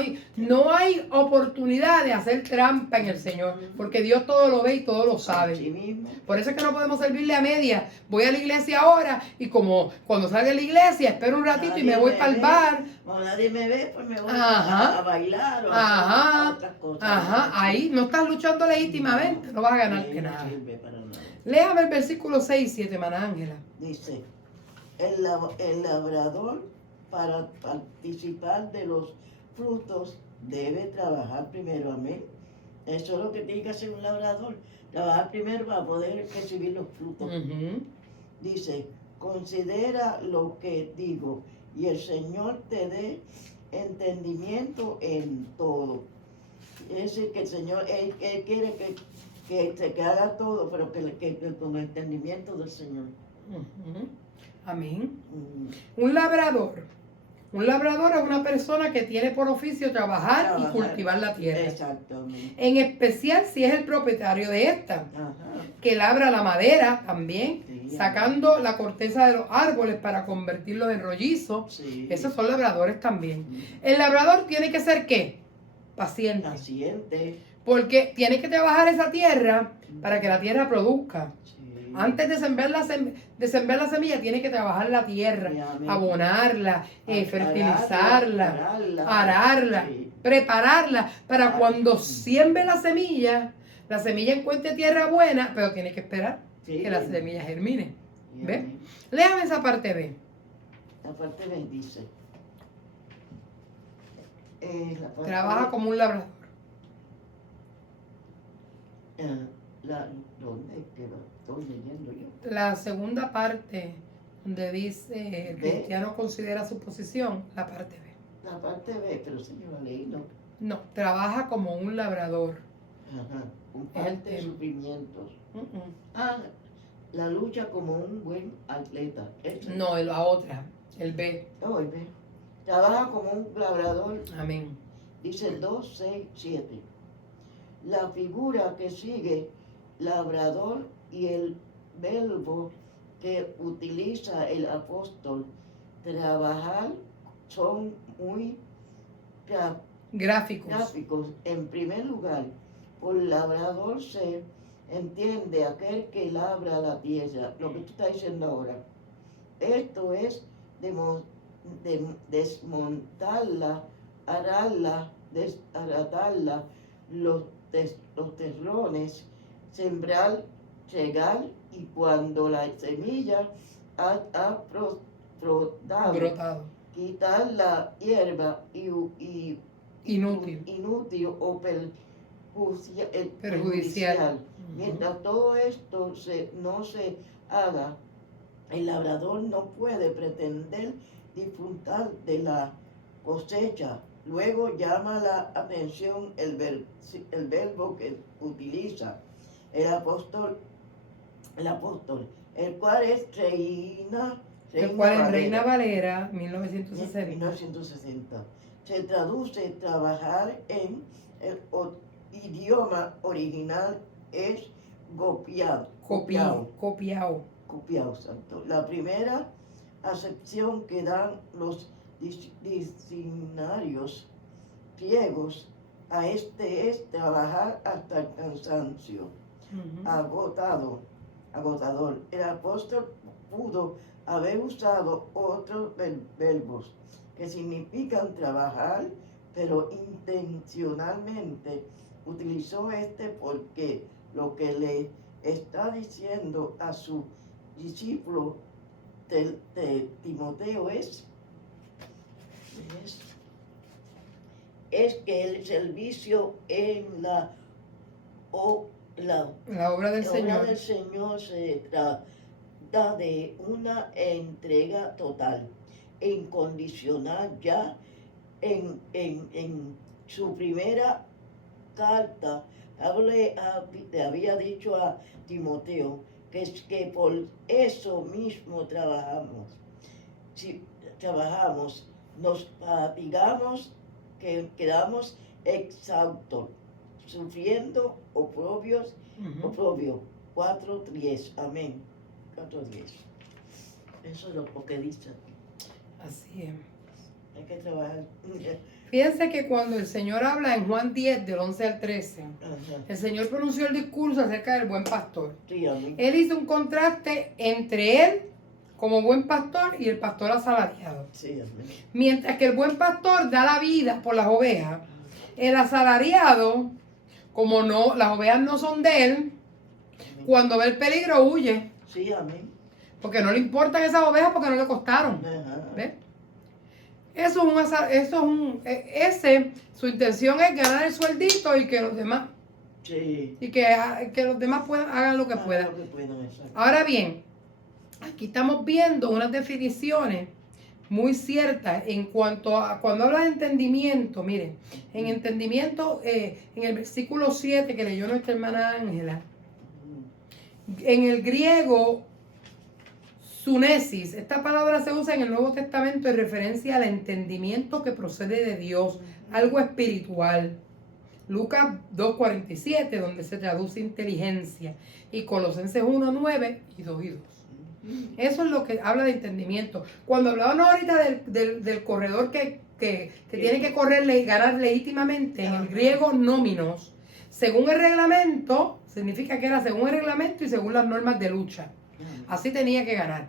hay oportunidad de hacer trampa en el Señor, porque Dios todo lo ve y todo lo sabe. Sí mismo. Por eso es que no podemos servirle a media. Voy a la iglesia ahora y como cuando salga de la iglesia espero un ratito y me voy para el bar. Como nadie me ve, pues me voy Ajá. a bailar o Ajá. a otras cosas. Ajá, ahí no estás luchando legítimamente, no vas a ganarte No nada. sirve para nada. Léame el versículo 6 y 7, hermana Ángela. Dice, el labrador para participar de los frutos debe trabajar primero. Amén. Eso es lo que tiene que hacer un labrador. Trabajar primero para poder recibir los frutos. Dice, considera lo que digo y el Señor te dé entendimiento en todo. Es decir, que el Señor, Él quiere que haga todo, pero que con el entendimiento del Señor. Amén. Un labrador es una persona que tiene por oficio trabajar y cultivar la tierra. Exactamente. En especial si es el propietario de esta, Ajá. que labra la madera también, Sí, sacando la corteza de los árboles para convertirlos en rollizo. Sí. Esos son labradores también. El labrador tiene que ser ¿qué? Paciente. Paciente. Porque tiene que trabajar esa tierra para que la tierra produzca. Sí. Antes de sembrar la semilla, tiene que trabajar la tierra, Sí, amén. abonarla, fertilizarla, ararla, sí. prepararla para cuando siembre la semilla encuentre tierra buena, pero tiene que esperar Sí. que la semilla germine. Sí, ¿Ve? amén. Léame esa parte B. La parte B dice. La parte Trabaja B, como un labrador. ¿Dónde quedó? Estoy leyendo yo. La segunda parte, donde dice el ¿Ve? cristiano considera su posición, la parte B. La parte B, pero si yo la leí, ¿no? No, trabaja como un labrador. Ajá. Un Es el parte de tema. sufrimientos. La lucha como un buen atleta. Esa. No, la otra, el B. Ve. Trabaja como un labrador. Amén. Dice 2, 6, 7. La figura que sigue, labrador, y el verbo que utiliza el apóstol, trabajar, son muy Gráficos. En primer lugar, por labrador se entiende aquel que labra la tierra, lo que tú estás diciendo ahora. Esto es desmontarla, ararla, desaratarla, los terrones, sembrar, regar, y cuando la semilla ha brotado, quitar la hierba y inútil o perjudicial. Mientras todo esto no se haga, el labrador no puede pretender disfrutar de la cosecha. Luego llama la atención el verbo que utiliza el apóstol, el cual es Reina Valera 1960. Se traduce trabajar en el idioma original es copiado. Santo. La primera acepción que dan los diccionarios griegos a este es trabajar hasta el cansancio, agotador. El apóstol pudo haber usado otros verbos que significan trabajar, pero intencionalmente utilizó este porque lo que le está diciendo a su discípulo de Timoteo es que el servicio en la obra del Señor se trata de una entrega total, incondicional. Ya en su primera carta, Pablo le había dicho a Timoteo que por eso mismo trabajamos. Si trabajamos, nos fatigamos, que quedamos exhaustos, sufriendo oprobio. 4:10. Amén. 4:10. Eso es lo que dice. Así es. Hay que trabajar. Fíjense que cuando el Señor habla en Juan 10, del 11 al 13, el Señor pronunció el discurso acerca del buen pastor. Sí, él hizo un contraste entre él como buen pastor y el pastor asalariado. Sí, mientras que el buen pastor da la vida por las ovejas, el asalariado, como no, las ovejas no son de él, cuando ve el peligro huye. Sí, amén. Porque no le importan esas ovejas porque no le costaron. ¿Ves? Su intención es ganar el sueldito y que los demás, y que los demás hagan lo que puedan. Ahora bien, aquí estamos viendo unas definiciones muy ciertas en cuanto a cuando habla de entendimiento. Miren, en entendimiento, en el versículo 7 que leyó nuestra hermana Ángela, en el griego sunesis, esta palabra se usa en el Nuevo Testamento en referencia al entendimiento que procede de Dios, algo espiritual. Lucas 2:47, donde se traduce inteligencia, y Colosenses 1:9 y 2:2. Eso es lo que habla de entendimiento. Cuando hablábamos ahorita del corredor que tiene que correr y ganar legítimamente, en el griego nóminos, según el reglamento, significa que era según el reglamento y según las normas de lucha. Así tenía que ganar,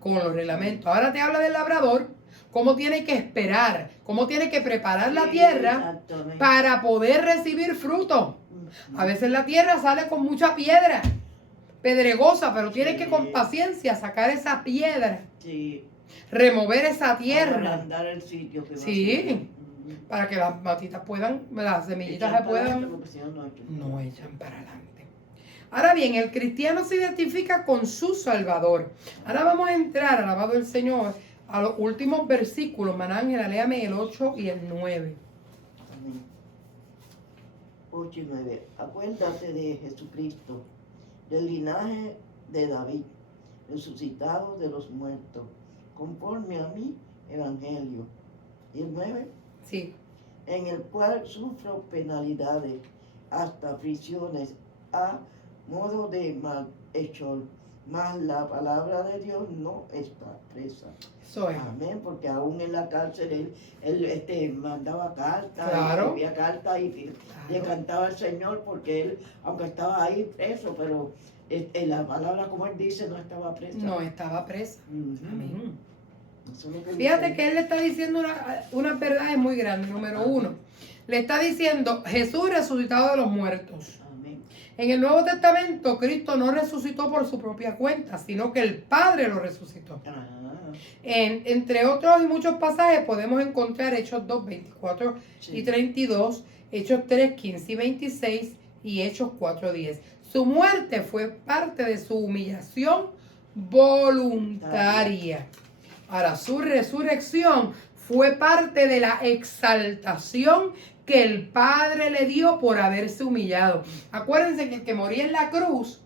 con los reglamentos. Ahora te habla del labrador, cómo tiene que esperar, cómo tiene que preparar la tierra para poder recibir fruto. A veces la tierra sale con mucha piedra, pedregosa, pero tiene que con paciencia sacar esa piedra, remover esa tierra, el sitio que para que las matitas puedan, las semillitas se puedan, no echan para adelante. Ahora bien, el cristiano se identifica con su Salvador. Ahora vamos a entrar, alabado el Señor, a los últimos versículos. Maná Ángela, léame el 8 y el 9. Amén. 8 y 9. Acuérdate de Jesucristo, del linaje de David, resucitado de los muertos, conforme a mi evangelio. ¿Y el 9? Sí. En el cual sufro penalidades, hasta prisiones, a modo de malhechor, Mas la palabra de Dios no está presa. Eso es. Amén, porque aún en la cárcel él mandaba cartas, Claro. escribía cartas y le Claro. cantaba al Señor, porque él, aunque estaba ahí preso, pero la palabra, como él dice, no estaba presa. No estaba presa. Ujú. Amén. Eso es lo que Fíjate dice. que él le está diciendo una verdad muy grande. Número uno, le está diciendo Jesús resucitado de los muertos. Amén. En el Nuevo Testamento, Cristo no resucitó por su propia cuenta, sino que el Padre lo resucitó. Ah, Entre otros y muchos pasajes podemos encontrar Hechos 2, 24 sí. y 32, Hechos 3, 15 y 26 y Hechos 4, 10. Su muerte fue parte de su humillación voluntaria. Ahora, su resurrección fue parte de la exaltación que el Padre le dio por haberse humillado. Acuérdense que el que moría en la cruz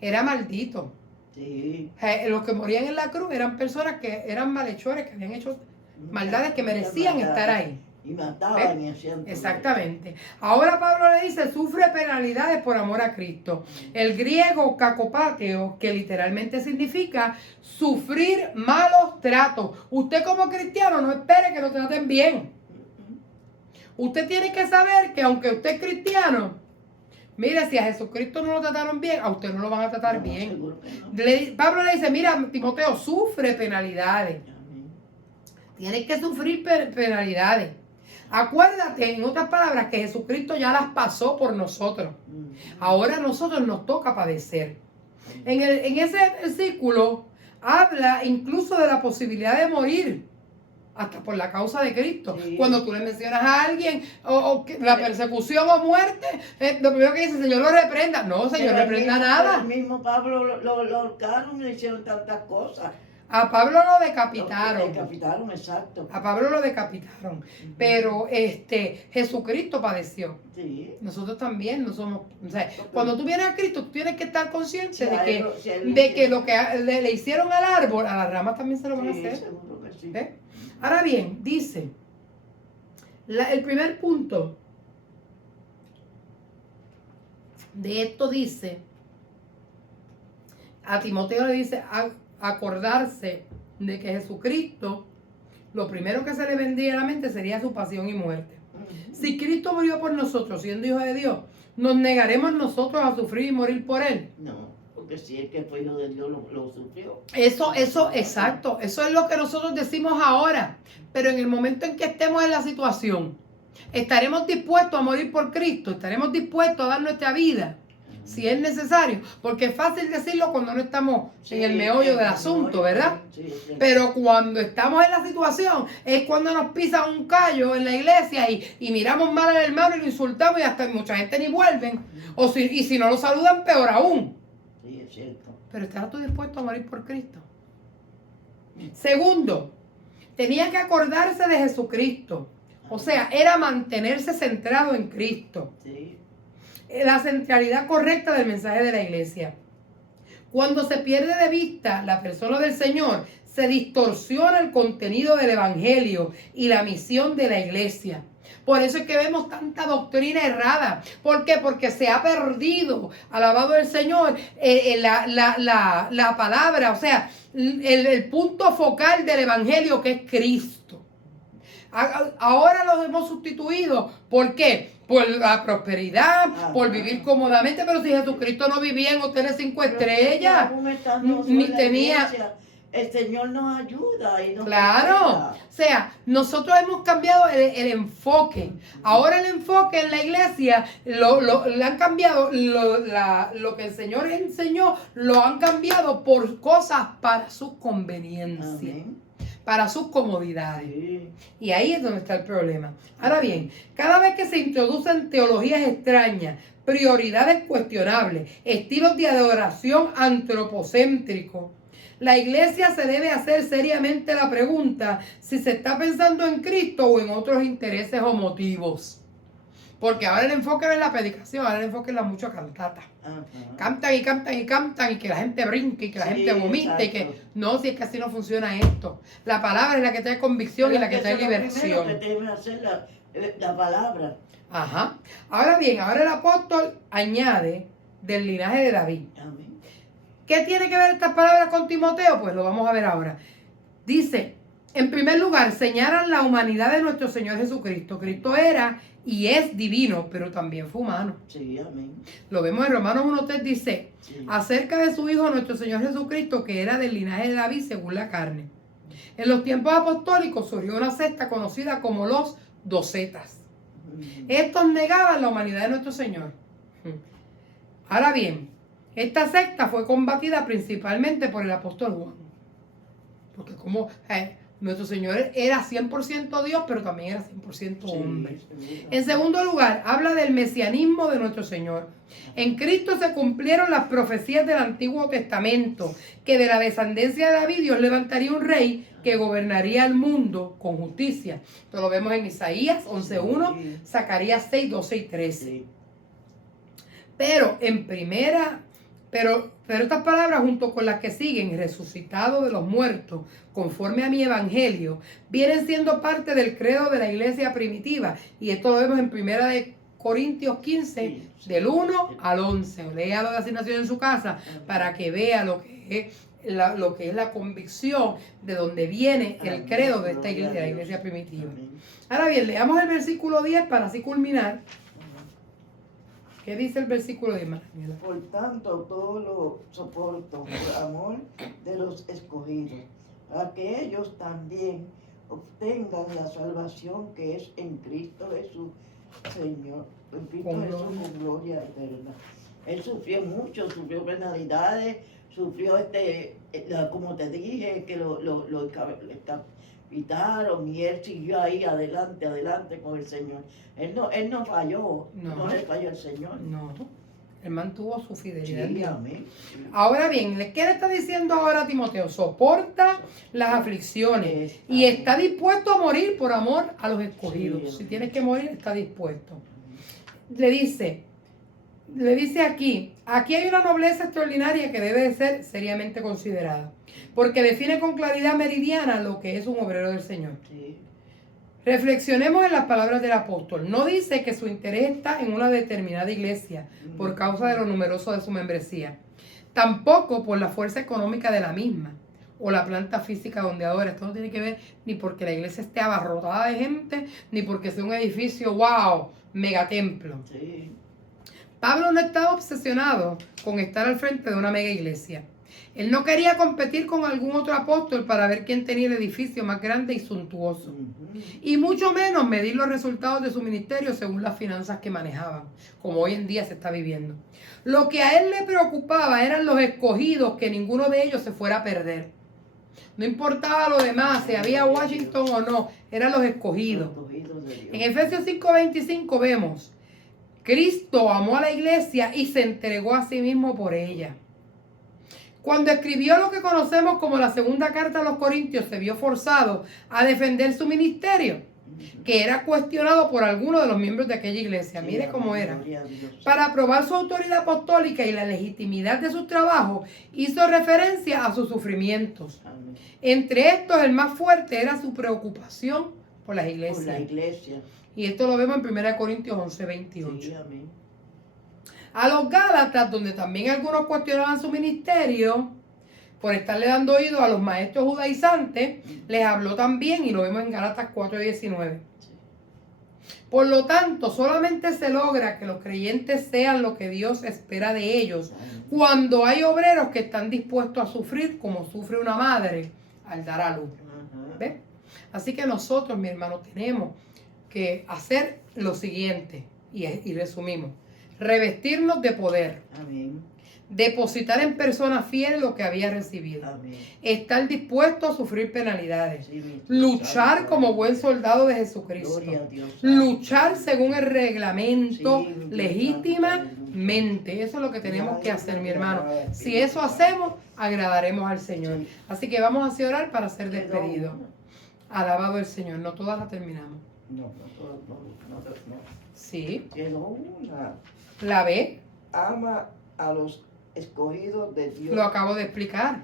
era maldito. Sí. Los que morían en la cruz eran personas que eran malhechores, que habían hecho maldades que merecían estar ahí. Y mataban y hacían todo. Exactamente. Ahora Pablo le dice, sufre penalidades por amor a Cristo. El griego kakopateo, que literalmente significa sufrir malos tratos. Usted como cristiano no espere que lo traten bien. Usted tiene que saber que aunque usted es cristiano, mire, si a Jesucristo no lo trataron bien, a usted no lo van a tratar No, bien. seguro que no. Pablo le dice, mira, Timoteo, sufre penalidades. Amén. Tienes que sufrir penalidades. Acuérdate, en otras palabras, que Jesucristo ya las pasó por nosotros. Ahora a nosotros nos toca padecer. En ese versículo habla incluso de la posibilidad de morir, hasta por la causa de Cristo. Sí. Cuando tú le mencionas a alguien o que la persecución o muerte, lo primero que dice, Señor lo reprenda. No, Señor, Pero reprenda el nada. mismo Pablo lo ahorcaron y le hicieron tantas cosas. A Pablo lo Lo decapitaron. decapitaron, exacto. A Pablo lo decapitaron. Pero Jesucristo padeció. Sí. Nosotros también no somos, o sea, cuando tú vienes a Cristo, tú tienes que estar consciente Si a él lo- si a él de que lo que le hicieron al árbol, a las ramas también se lo van a Sí, hacer. seguro que sí. ¿Eh? Ahora bien, dice, el primer punto de esto dice, a Timoteo le dice acordarse de que Jesucristo, lo primero que se le vendría a la mente sería su pasión y muerte. Si Cristo murió por nosotros, siendo hijo de Dios, ¿nos negaremos nosotros a sufrir y morir por Él? No, porque si el que fue hijo de Dios lo sufrió. Eso, exacto. Eso es lo que nosotros decimos ahora. Pero en el momento en que estemos en la situación, ¿estaremos dispuestos a morir por Cristo? ¿Estaremos dispuestos a dar nuestra vida? Si es necesario. Porque es fácil decirlo cuando no estamos en el meollo del asunto, ¿verdad? Sí, sí. Pero cuando estamos en la situación, es cuando nos pisan un callo en la iglesia y miramos mal al hermano y lo insultamos y hasta mucha gente ni vuelven. Y si no lo saludan, peor aún. Sí, es cierto. Pero ¿estarás tú dispuesto a morir por Cristo? Segundo, tenía que acordarse de Jesucristo. O sea, era mantenerse centrado en Cristo. Sí. La centralidad correcta del mensaje de la iglesia. Cuando se pierde de vista la persona del Señor, se distorsiona el contenido del evangelio y la misión de la iglesia. Por eso es que vemos tanta doctrina errada. ¿Por qué? Porque se ha perdido, alabado el Señor, la palabra, o sea, el punto focal del evangelio, que es Cristo. Ahora los hemos sustituido. ¿Por qué? Por la prosperidad, por vivir cómodamente. Pero si Jesucristo no vivía en hoteles 5 estrellas, ni tenía... El Señor nos ayuda y nos Claro, protege. o sea, nosotros hemos cambiado el enfoque. Ahora el enfoque en la iglesia le han cambiado lo que el Señor enseñó, lo han cambiado por cosas para su conveniencia, Amén. para sus comodidades. Sí. Y ahí es donde está el problema. Ahora bien, cada vez que se introducen teologías extrañas, prioridades cuestionables, estilos de adoración antropocéntricos, la iglesia se debe hacer seriamente la pregunta si se está pensando en Cristo o en otros intereses o motivos. Porque ahora el enfoque no es la predicación, ahora el enfoque es la mucha cantata. Ajá. Cantan y cantan y cantan y que la gente brinque y que la Sí, gente vomite y que... exacto. No, si es que así no funciona esto. La palabra es la que trae convicción y la que trae Eso es lo liberación. primero que debe hacer la palabra. Ajá. Ahora bien, ahora el apóstol añade del linaje de David. Amén. ¿Qué tiene que ver estas palabras con Timoteo? Pues lo vamos a ver ahora. Dice, en primer lugar, señalan la humanidad de nuestro Señor Jesucristo. Cristo era y es divino, pero también fue humano. Sí, amén. Lo vemos en Romanos 1:3, dice, Sí. acerca de su Hijo, nuestro Señor Jesucristo, que era del linaje de David según la carne. En los tiempos apostólicos surgió una secta conocida como los docetas. Estos negaban la humanidad de nuestro Señor. Ahora bien, esta secta fue combatida principalmente por el apóstol Juan. Porque como nuestro Señor era 100% Dios, pero también era 100% hombre. En segundo lugar, habla del mesianismo de nuestro Señor. En Cristo se cumplieron las profecías del Antiguo Testamento, que de la descendencia de David Dios levantaría un rey que gobernaría el mundo con justicia. Esto lo vemos en Isaías 11:1, Zacarías 6, 12 y 13. Sí. Pero estas palabras, junto con las que siguen, resucitado de los muertos, conforme a mi evangelio, vienen siendo parte del credo de la iglesia primitiva. Y esto lo vemos en 1 Corintios 15, del 1 al 11. Léalo de asignación en su casa para que vea lo que es la convicción de donde viene el credo de esta iglesia, de la iglesia primitiva. Ahora bien, leamos el versículo 10 para así culminar. ¿Qué dice el versículo 10, Manuela? Por tanto, todo lo soporto por amor de los escogidos, a que ellos también obtengan la salvación que es en Cristo Jesús, Señor. En Cristo Jesús con gloria eterna. Él sufrió mucho, sufrió penalidades, sufrió como te dije, que lo decapitaron, y él siguió ahí adelante con el Señor. Él no falló, no le falló el Señor. No, él mantuvo su fidelidad. Sí, amén. Ahora bien, ¿qué le está diciendo ahora a Timoteo? Soporta las aflicciones y está dispuesto a morir por amor a los escogidos. Si tienes que morir, está dispuesto. Le dice aquí hay una nobleza extraordinaria que debe de ser seriamente considerada, porque define con claridad meridiana lo que es un obrero del Señor. Sí. Reflexionemos en las palabras del apóstol. No dice que su interés está en una determinada iglesia por causa de lo numeroso de su membresía, tampoco por la fuerza económica de la misma o la planta física donde adora. Esto no tiene que ver ni porque la iglesia esté abarrotada de gente, ni porque sea un edificio, wow, megatemplo. Sí. Pablo no estaba obsesionado con estar al frente de una mega iglesia. Él no quería competir con algún otro apóstol para ver quién tenía el edificio más grande y suntuoso. Y mucho menos medir los resultados de su ministerio según las finanzas que manejaban, como hoy en día se está viviendo. Lo que a él le preocupaba eran los escogidos, que ninguno de ellos se fuera a perder. No importaba lo demás, si había Washington o no, eran los escogidos. En Efesios 5:25 vemos, Cristo amó a la iglesia y se entregó a sí mismo por ella. Cuando escribió lo que conocemos como la segunda carta a los Corintios, se vio forzado a defender su ministerio, que era cuestionado por algunos de los miembros de aquella iglesia. Mire cómo era. Para probar su autoridad apostólica y la legitimidad de su trabajo, hizo referencia a sus sufrimientos. Entre estos, el más fuerte era su preocupación por las iglesias. Por la iglesia. Y esto lo vemos en 1 Corintios 11:28. Sí, amén. A los Gálatas, donde también algunos cuestionaban su ministerio por estarle dando oído a los maestros judaizantes, les habló también, y lo vemos en Gálatas 4:19. Por lo tanto, solamente se logra que los creyentes sean lo que Dios espera de ellos cuando hay obreros que están dispuestos a sufrir como sufre una madre al dar a luz. ¿Ves? Así que nosotros, mi hermano, tenemos que hacer lo siguiente, y resumimos: revestirnos de poder. Amén. Depositar en personas fieles lo que había recibido. Amén. Estar dispuesto a sufrir penalidades. Sí, Luchar como buen soldado de Jesucristo. Luchar según el reglamento legítimamente. Eso es lo que tenemos que hacer, mi hermano. Si eso hacemos, agradaremos al Señor. Así que vamos a orar para ser despedidos. Alabado el Señor. No todas la terminamos. No. Sí. Quedó una. ¿La ve? Ama a los escogidos de Dios. Lo acabo de explicar.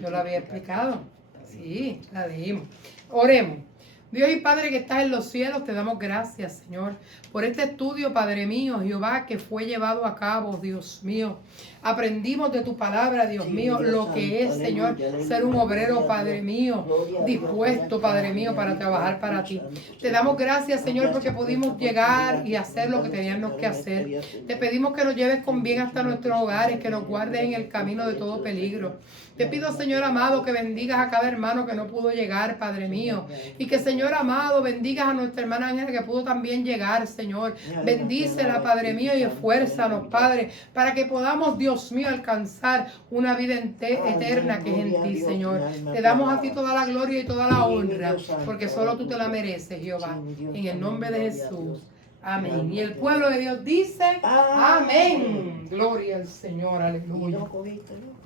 Yo lo había explicado. Sí, la dijimos. Oremos. Dios y Padre que estás en los cielos, te damos gracias, Señor, por este estudio, Padre mío, Jehová, que fue llevado a cabo, Dios mío, Aprendimos de tu palabra, Dios mío, lo que es, Señor, ser un obrero, Padre mío, dispuesto, Padre mío, para trabajar para ti. Te damos gracias, Señor, porque pudimos llegar y hacer lo que teníamos que hacer. Te pedimos que nos lleves con bien hasta nuestros hogares, que nos guardes en el camino de todo peligro. Te pido, Señor amado, que bendigas a cada hermano que no pudo llegar, Padre mío. Y que, Señor amado, bendigas a nuestra hermana Ángela que pudo también llegar, Señor. Bendícela, Padre mío, y esfuérzanos, Padre, para que podamos, Dios mío, alcanzar una vida eterna que es en ti, Señor. Te damos a ti toda la gloria y toda la honra, porque solo tú te la mereces, Jehová. En el nombre de Jesús. Amén. Y el pueblo de Dios dice, amén. Gloria al Señor, aleluya.